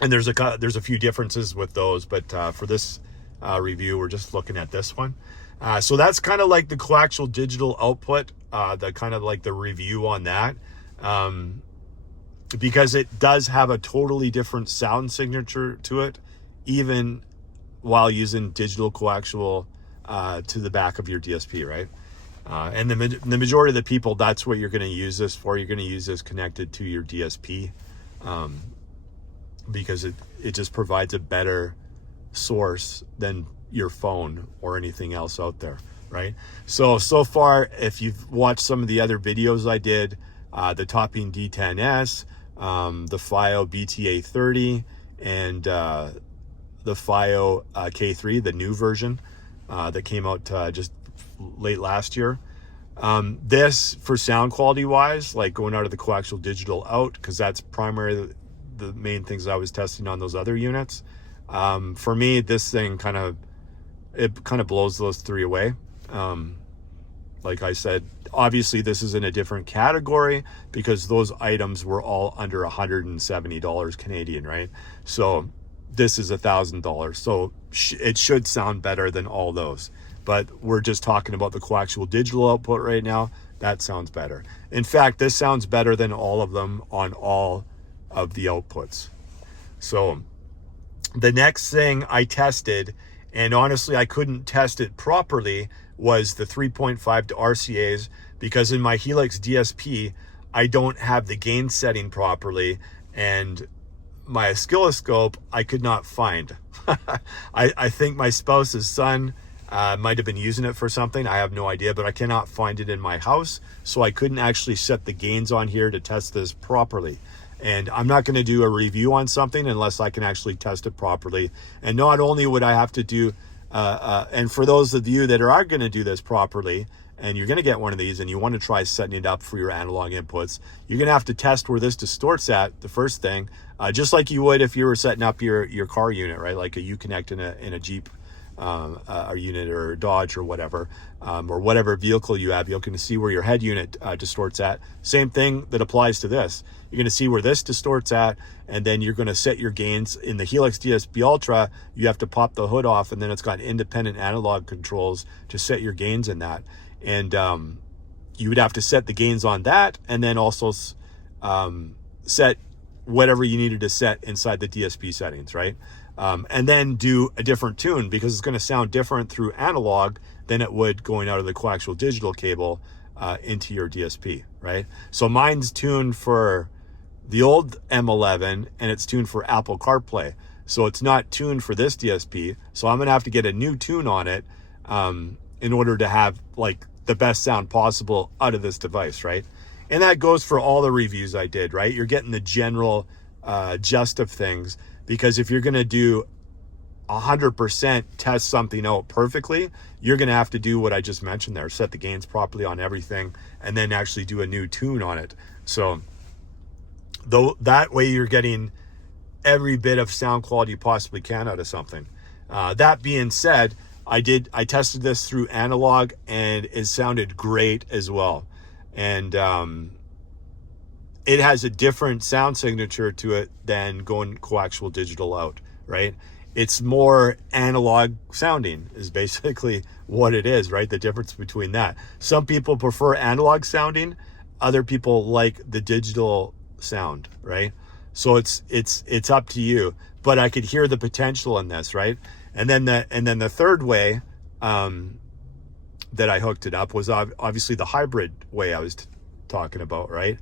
And there's a few differences with those, but for this review, we're just looking at this one. So that's kind of like the coaxial digital output, the kind of like the review on that, because it does have a totally different sound signature to it, even while using digital coaxial to the back of your DSP, right? And the majority of the people, that's what you're going to use this for. You're going to use this connected to your DSP, because it just provides a better source than your phone or anything else out there, right? So far, if you've watched some of the other videos I did, the Topping D10S, the FiiO BTA30, and the FiiO K3, the new version that came out just late last year. This, for sound quality wise, like going out of the coaxial digital out, because that's primarily the main things I was testing on those other units. For me, this thing kind of blows those three away. Like I said, obviously this is in a different category because those items were all under $170 Canadian, right? So this is $1,000. So it should sound better than all those. But we're just talking about the coaxial digital output right now. That sounds better. In fact, this sounds better than all of them on all of the outputs. So the next thing I tested, and honestly I couldn't test it properly, was the 3.5 to RCAs, because in my Helix DSP I don't have the gain setting properly, and my oscilloscope I could not find. I think my spouse's son might have been using it for something. I have no idea, but I cannot find it in my house, so I couldn't actually set the gains on here to test this properly. And I'm not going to do a review on something unless I can actually test it properly. And not only would I have to do, and for those of you that are going to do this properly, and you're going to get one of these and you want to try setting it up for your analog inputs, you're going to have to test where this distorts at, the first thing, just like you would if you were setting up your car unit, right? Like a Uconnect in a Jeep, a unit, or a Dodge, or whatever vehicle you have. You're going to see where your head unit distorts at. Same thing that applies to this. You're going to see where this distorts at, and then you're going to set your gains. In the Helix DSP Ultra, you have to pop the hood off, and then it's got independent analog controls to set your gains in that. And you would have to set the gains on that, and then also set whatever you needed to set inside the DSP settings, right? And then do a different tune, because it's going to sound different through analog than it would going out of the coaxial digital cable into your DSP, right? So mine's tuned for the old M11, and it's tuned for Apple CarPlay. So it's not tuned for this DSP. So I'm going to have to get a new tune on it in order to have like the best sound possible out of this device, right? And that goes for all the reviews I did, right? You're getting the general gist of things, because if you're going to do 100% test something out perfectly, you're going to have to do what I just mentioned there, set the gains properly on everything, and then actually do a new tune on it. So though that way you're getting every bit of sound quality you possibly can out of something. That being said, I tested this through analog, and it sounded great as well. And it has a different sound signature to it than going coaxial digital out, right? It's more analog sounding is basically what it is, right? The difference between that. Some people prefer analog sounding, other people like the digital sound, right? So it's up to you. But I could hear the potential in this, right? And then the third way that I hooked it up was obviously the hybrid way I was talking about, right?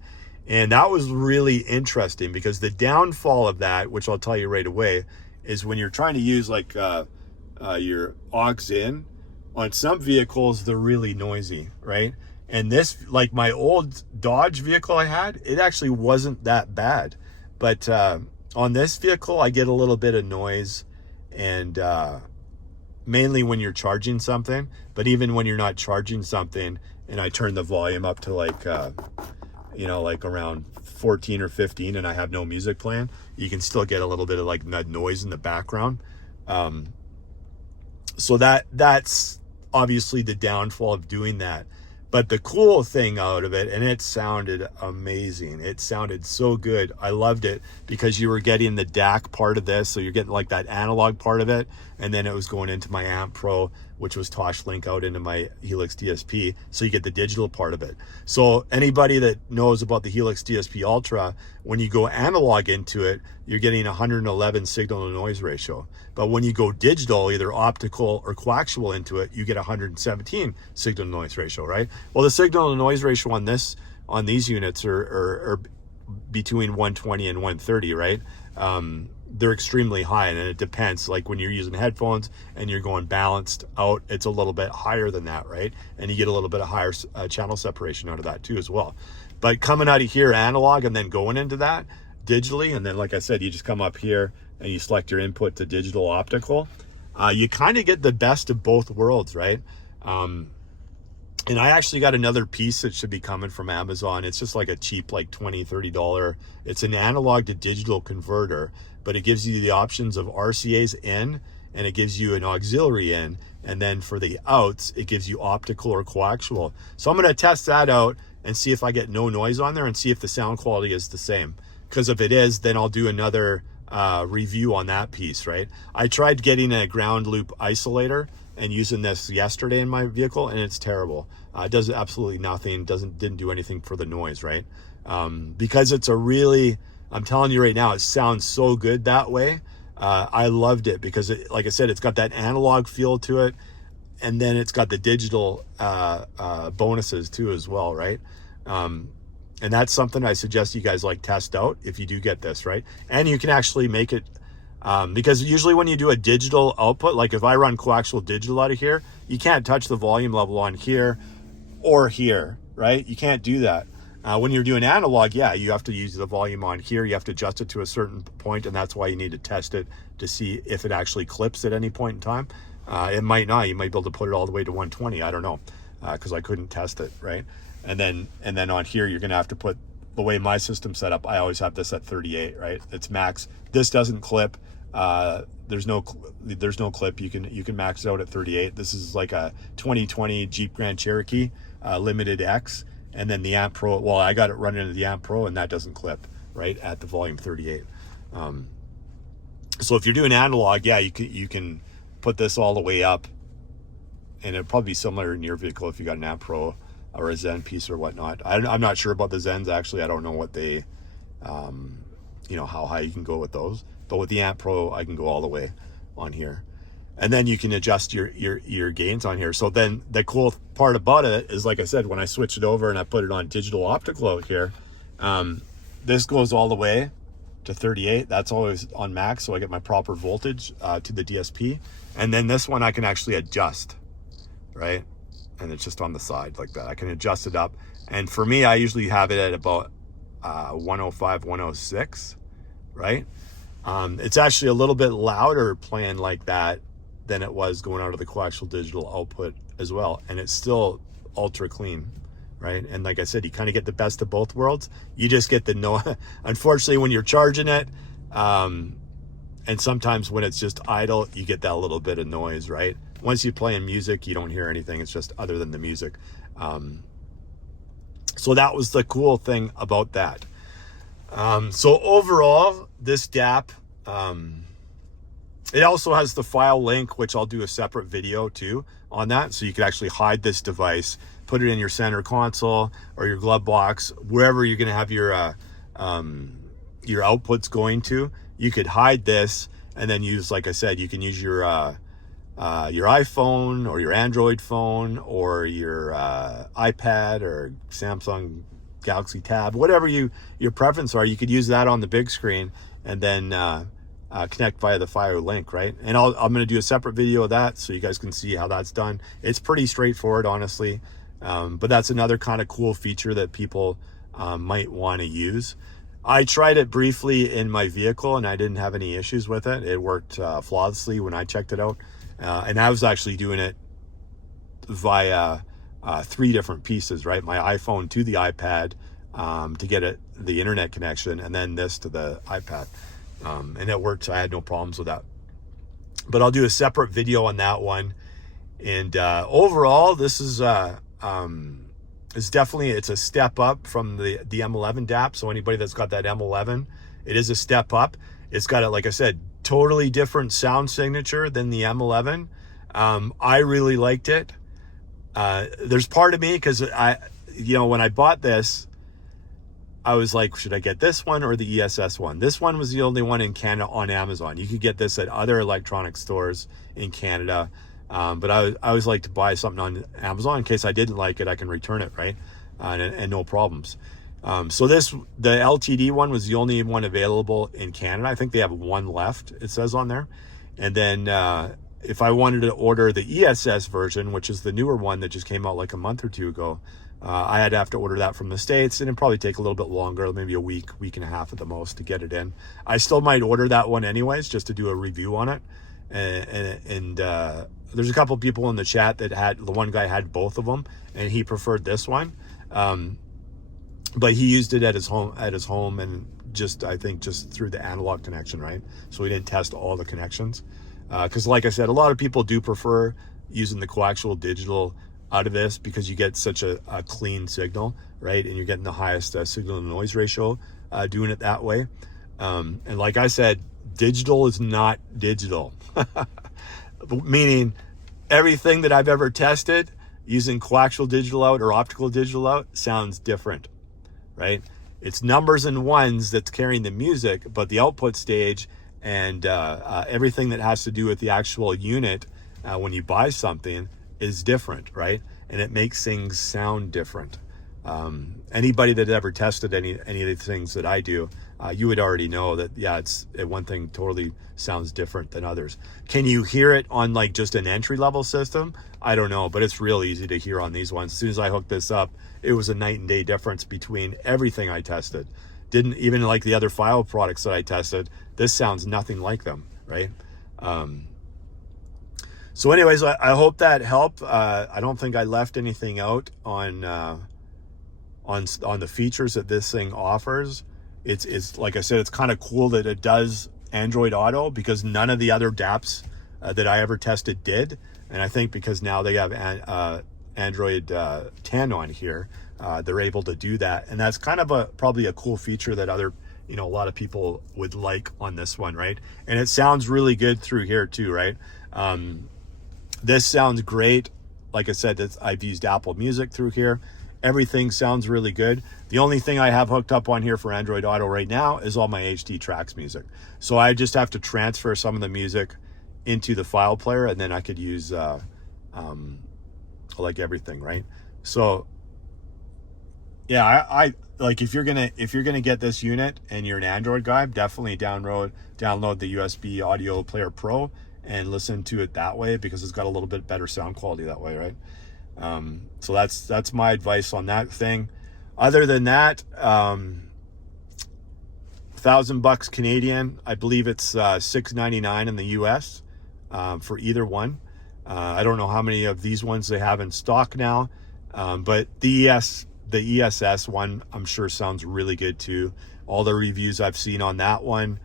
And that was really interesting because the downfall of that, which I'll tell you right away, is when you're trying to use like your aux in, on some vehicles, they're really noisy, right? And this, like my old Dodge vehicle I had, it actually wasn't that bad. But on this vehicle, I get a little bit of noise, and mainly when you're charging something, but even when you're not charging something, and I turn the volume up to like, like around 14 or 15 and I have no music playing, you can still get a little bit of like noise in the background. So that's obviously the downfall of doing that. But the cool thing out of it, and it sounded amazing. It sounded so good. I loved it because you were getting the DAC part of this. So you're getting like that analog part of it. And then it was going into my Amp Pro, which was Toslink out into my Helix DSP. So you get the digital part of it. So anybody that knows about the Helix DSP Ultra, when you go analog into it, you're getting 111 signal to noise ratio. But when you go digital, either optical or coaxial into it, you get 117 signal to noise ratio, right? Well, the signal to noise ratio on these units are between 120 and 130, right? They're extremely high, and it depends. Like when you're using headphones and you're going balanced out, it's a little bit higher than that, right? And you get a little bit of higher channel separation out of that too as well. But coming out of here analog and then going into that digitally, and then like I said, you just come up here and you select your input to digital optical, you kind of get the best of both worlds, right? And I actually got another piece that should be coming from Amazon. It's just like a cheap, like $20, $30. It's an analog to digital converter, but it gives you the options of RCA's in, and it gives you an auxiliary in. And then for the outs, it gives you optical or coaxial. So I'm going to test that out and see if I get no noise on there and see if the sound quality is the same. Because if it is, then I'll do another review on that piece, right? I tried getting a ground loop isolator and using this yesterday in my vehicle, and it's terrible. It does absolutely nothing. Didn't do anything for the noise, right? Because it's I'm telling you right now, it sounds so good that way. I loved it because like I said, it's got that analog feel to it, and then it's got the digital bonuses too as well, right? And that's something I suggest you guys like test out if you do get this, right? And you can actually make it, because usually when you do a digital output, like if I run coaxial digital out of here, you can't touch the volume level on here or here, right? You can't do that. When you're doing analog, yeah, you have to use the volume on here. You have to adjust it to a certain point, and that's why you need to test it to see if it actually clips at any point in time. It might not. You might be able to put it all the way to 120. I don't know, because I couldn't test it, right? And then on here, you're gonna have to put, the way my system's set up, I always have this at 38, right? It's max. This doesn't clip. There's no clip. You can max it out at 38. This is like a 2020 Jeep Grand Cherokee Limited X, and then the Amp Pro. Well, I got it running into the Amp Pro, and that doesn't clip right at the volume 38. So if you're doing analog, yeah, you can put this all the way up, and it'd probably be similar in your vehicle if you got an Amp Pro or a Zen piece or whatnot. I'm not sure about the Zens, actually. I don't know what they, how high you can go with those. But with the Amp Pro, I can go all the way on here. And then you can adjust your gains on here. So then the cool part about it is, like I said, when I switch it over and I put it on digital optical out here, this goes all the way to 38. That's always on max, so I get my proper voltage to the DSP. And then this one I can actually adjust, right? And it's just on the side like that. I can adjust it up. And for me, I usually have it at about 105, 106, right? It's actually a little bit louder playing like that than it was going out of the coaxial digital output as well. And it's still ultra clean, right? And like I said, you kind of get the best of both worlds. You just get the no, unfortunately, when you're charging it, and sometimes when it's just idle, you get that little bit of noise, right? Once you play in music, you don't hear anything. It's just other than the music. So that was the cool thing about that. So overall, this DAP, it also has the file link, which I'll do a separate video too on that. So you can actually hide this device, put it in your center console or your glove box, wherever you're going to have your outputs going to. You could hide this and then use, like I said, you can use your your iPhone or your Android phone or your iPad or Samsung Galaxy Tab, whatever your preference are, you could use that on the big screen and then connect via the FiiO link, right? And I'm going to do a separate video of that so you guys can see how that's done. It's pretty straightforward, honestly, but that's another kind of cool feature that people might want to use. I tried it briefly in my vehicle and I didn't have any issues with it. It worked flawlessly when I checked it out. And I was actually doing it via 3 different pieces, right? My iPhone to the iPad to get the internet connection, and then this to the iPad. And it worked. I had no problems with that. But I'll do a separate video on that one. And overall, this is definitely, it's a step up from the M11 DAP. So anybody that's got that M11, it is a step up. It's got, like I said, totally different sound signature than the M11. I really liked it. There's part of me, because when I bought this, I was like, should I get this one or the ESS one? This one was the only one in Canada on Amazon. You could get this at other electronic stores in Canada. But I always like to buy something on Amazon in case I didn't like it, I can return it, right? And no problems. So the LTD one was the only one available in Canada. I think they have one left, it says on there. And then if I wanted to order the ESS version, which is the newer one that just came out like a month or 2 ago, I had to have to order that from the States, and it'd probably take a little bit longer, maybe a week and a half at the most to get it in. I still might order that one anyways, just to do a review on it. And there's a couple people in the chat that the one guy had both of them and he preferred this one. But he used it at his home and I think just through the analog connection, right? So he didn't test all the connections. Because like I said, a lot of people do prefer using the coaxial digital out of this because you get such a clean signal, right? And you're getting the highest signal to noise ratio doing it that way. And like I said, digital is not digital. Meaning everything that I've ever tested using coaxial digital out or optical digital out sounds different, right? It's numbers and ones that's carrying the music, but the output stage and everything that has to do with the actual unit when you buy something is different, right? And it makes things sound different. Anybody that ever tested any of the things that I do, you would already know that, yeah, one thing totally sounds different than others. Can you hear it on like just an entry level system? I don't know, but it's real easy to hear on these ones. As soon as I hooked this up, it was a night and day difference between everything I tested. Didn't even like the other FiiO products that I tested. This sounds nothing like them, right? So anyways, I hope that helped. I don't think I left anything out on the features that this thing offers. It's like I said, it's kind of cool that it does Android Auto, because none of the other DAPs that I ever tested did. And I think because now they have Android 10 on here, they're able to do that. And that's kind of probably a cool feature that a lot of people would like on this one, right? And it sounds really good through here too, right? This sounds great. Like I said, I've used Apple Music through here. Everything sounds really good. The only thing I have hooked up on here for Android Auto right now is all my HD Tracks music. So I just have to transfer some of the music into the FiiO player, and then I could use like everything, right? So yeah, I like, if you're gonna get this unit and you're an Android guy, definitely download the USB Audio Player Pro and listen to it that way, because it's got a little bit better sound quality that way, right? So that's my advice on that thing. Other than that, $1,000 Canadian. I believe it's $699 in the US for either one. I don't know how many of these ones they have in stock now, but the ESS one I'm sure sounds really good too. All the reviews I've seen on that one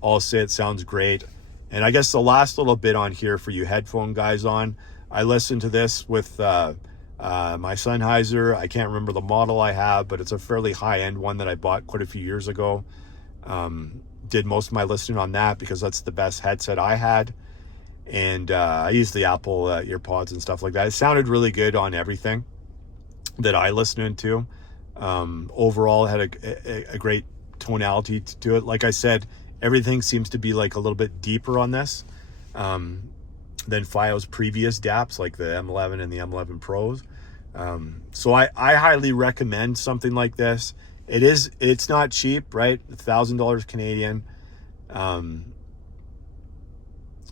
all say it sounds great. And I guess the last little bit on here for you headphone guys on, I listened to this with my Sennheiser. I can't remember the model I have, but it's a fairly high-end one that I bought quite a few years ago. Did most of my listening on that because that's the best headset I had. And I used the Apple EarPods and stuff like that. It sounded really good on everything that I listened to. Overall, it had a great tonality to it. Like I said, everything seems to be like a little bit deeper on this. than FiiO's previous DAPs, like the M11 and the M11 Pros. So I highly recommend something like this. It's not cheap, right? $1,000 Canadian.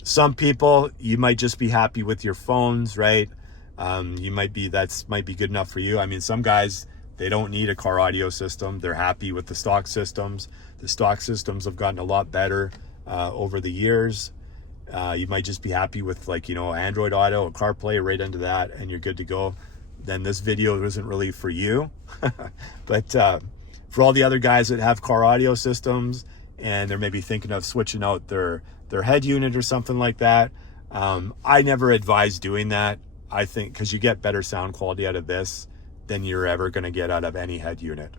Some people, you might just be happy with your phones, right? Might be good enough for you. I mean, some guys, they don't need a car audio system. They're happy with the stock systems. The stock systems have gotten a lot better over the years. You might just be happy with, like, Android Auto or CarPlay right into that, and you're good to go. Then this video isn't really for you. But for all the other guys that have car audio systems and they're maybe thinking of switching out their head unit or something like that, I never advise doing that. I think because you get better sound quality out of this than you're ever going to get out of any head unit,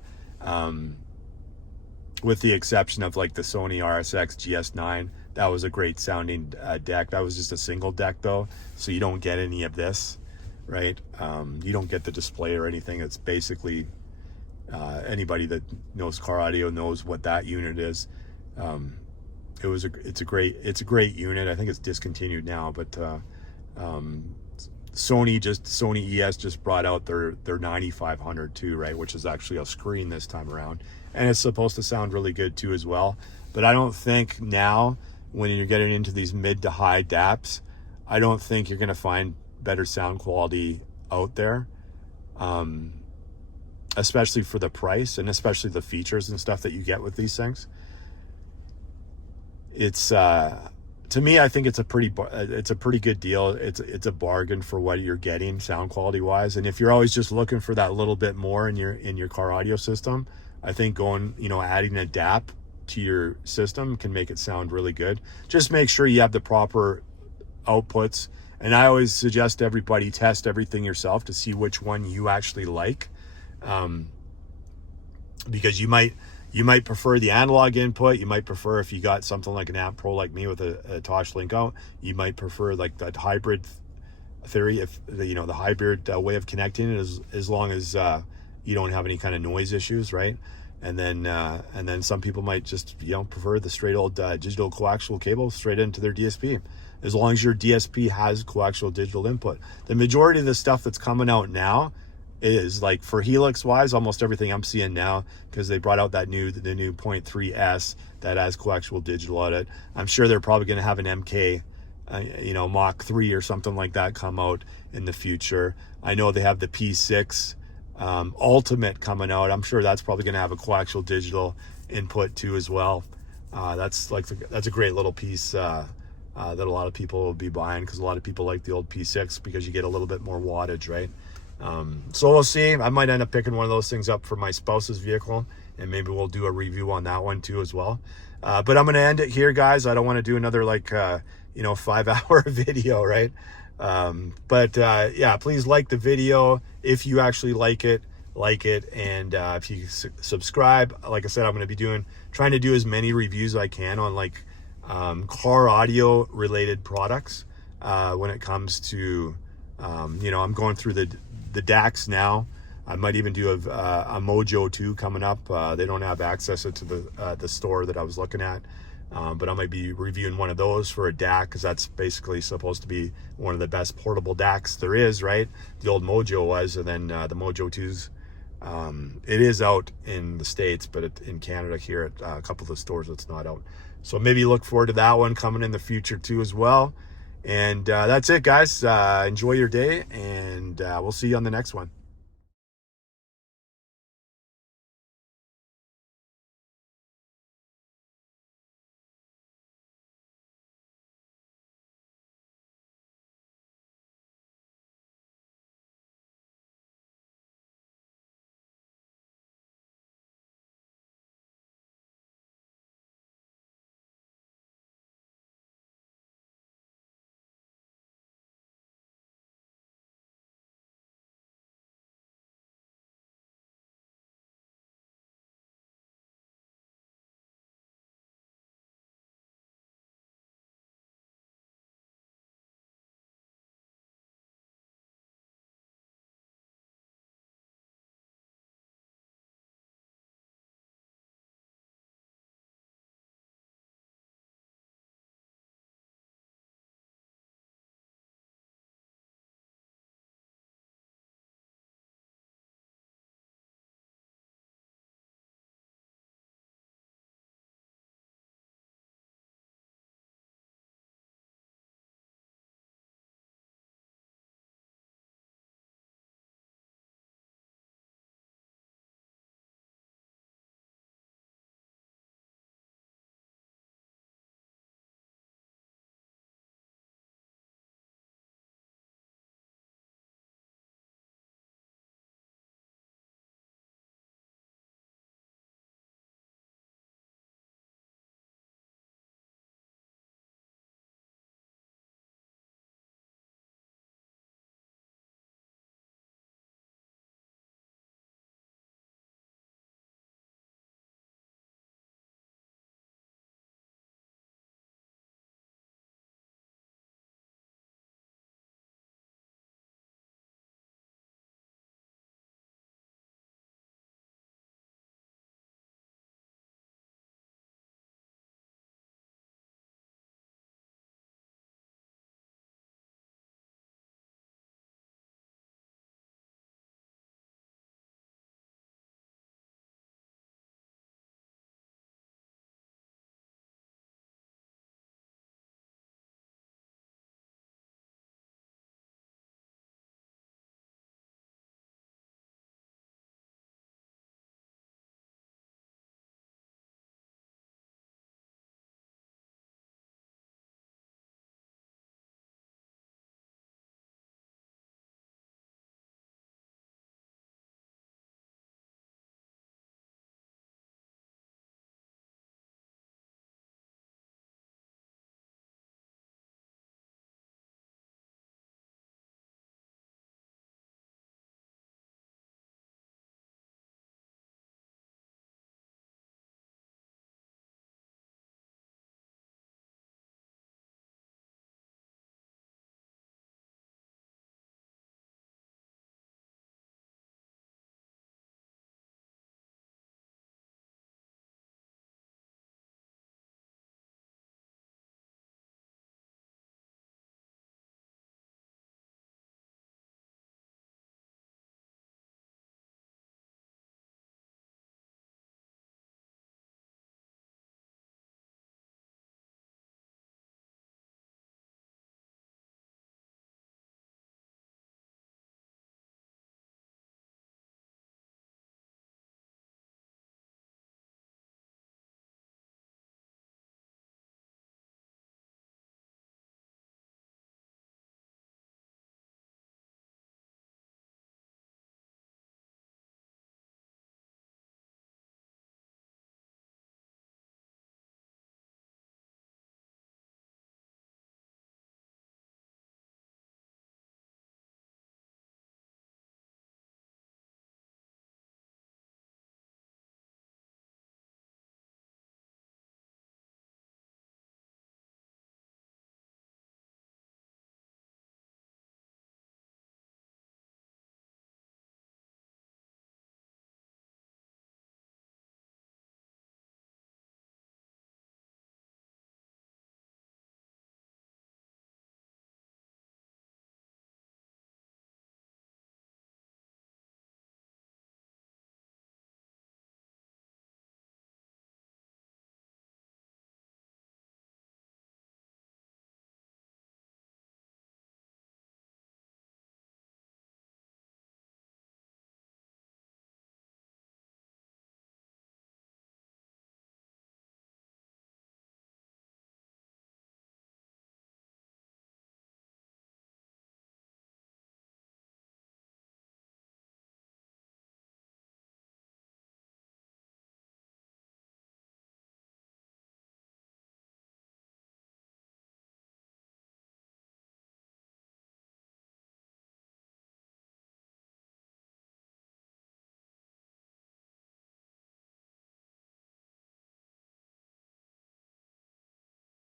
with the exception of like the Sony RSX GS9. That was a great sounding deck. That was just a single deck though, so you don't get any of this, right? You don't get the display or anything. It's basically anybody that knows car audio knows what that unit is. It's a great unit. I think it's discontinued now, but Sony ES just brought out their 9500 too, right? Which is actually a screen this time around, and it's supposed to sound really good too as well. But I don't think now, when you're getting into these mid to high DAPs, I don't think you're going to find better sound quality out there, especially for the price and especially the features and stuff that you get with these things. It's to me, I think it's a pretty good deal. It's a bargain for what you're getting sound quality wise. And if you're always just looking for that little bit more in your car audio system, I think adding a DAP to your system can make it sound really good. Just make sure you have the proper outputs. And I always suggest everybody test everything yourself to see which one you actually like, because you might prefer the analog input. You might prefer, if you got something like an Amp Pro like me with a Toslink out, you might prefer like that hybrid theory, if the hybrid way of connecting it, as long as you don't have any kind of noise issues, right? And then some people might just prefer the straight old digital coaxial cable straight into their DSP, as long as your DSP has coaxial digital input. The majority of the stuff that's coming out now is, like, for Helix wise, almost everything I'm seeing now, because they brought out the new 0.3S that has coaxial digital on it. I'm sure they're probably going to have an MK Mach 3 or something like that come out in the future. I know they have the P6 Ultimate coming out. I'm sure that's probably going to have a coaxial digital input too as well. That's a great little piece that a lot of people will be buying, because a lot of people like the old P6 because you get a little bit more wattage, right? So we'll see. I might end up picking one of those things up for my spouse's vehicle, and maybe we'll do a review on that one too as well. But I'm going to end it here, guys. I don't want to do another 5-hour video, right? Yeah, please like the video if you actually like it, and if you subscribe. Like I said, I'm going to be trying to do as many reviews as I can on car audio related products when it comes to I'm going through the DACs now. I might even do a Mojo 2 coming up. They don't have access to the store that I was looking at, but I might be reviewing one of those for a DAC, because that's basically supposed to be one of the best portable DACs there is, right? The old Mojo was, and then the Mojo 2's, it is out in the States, but in Canada here at a couple of the stores it's not out. So maybe look forward to that one coming in the future too as well. And that's it, guys. Enjoy your day, and we'll see you on the next one.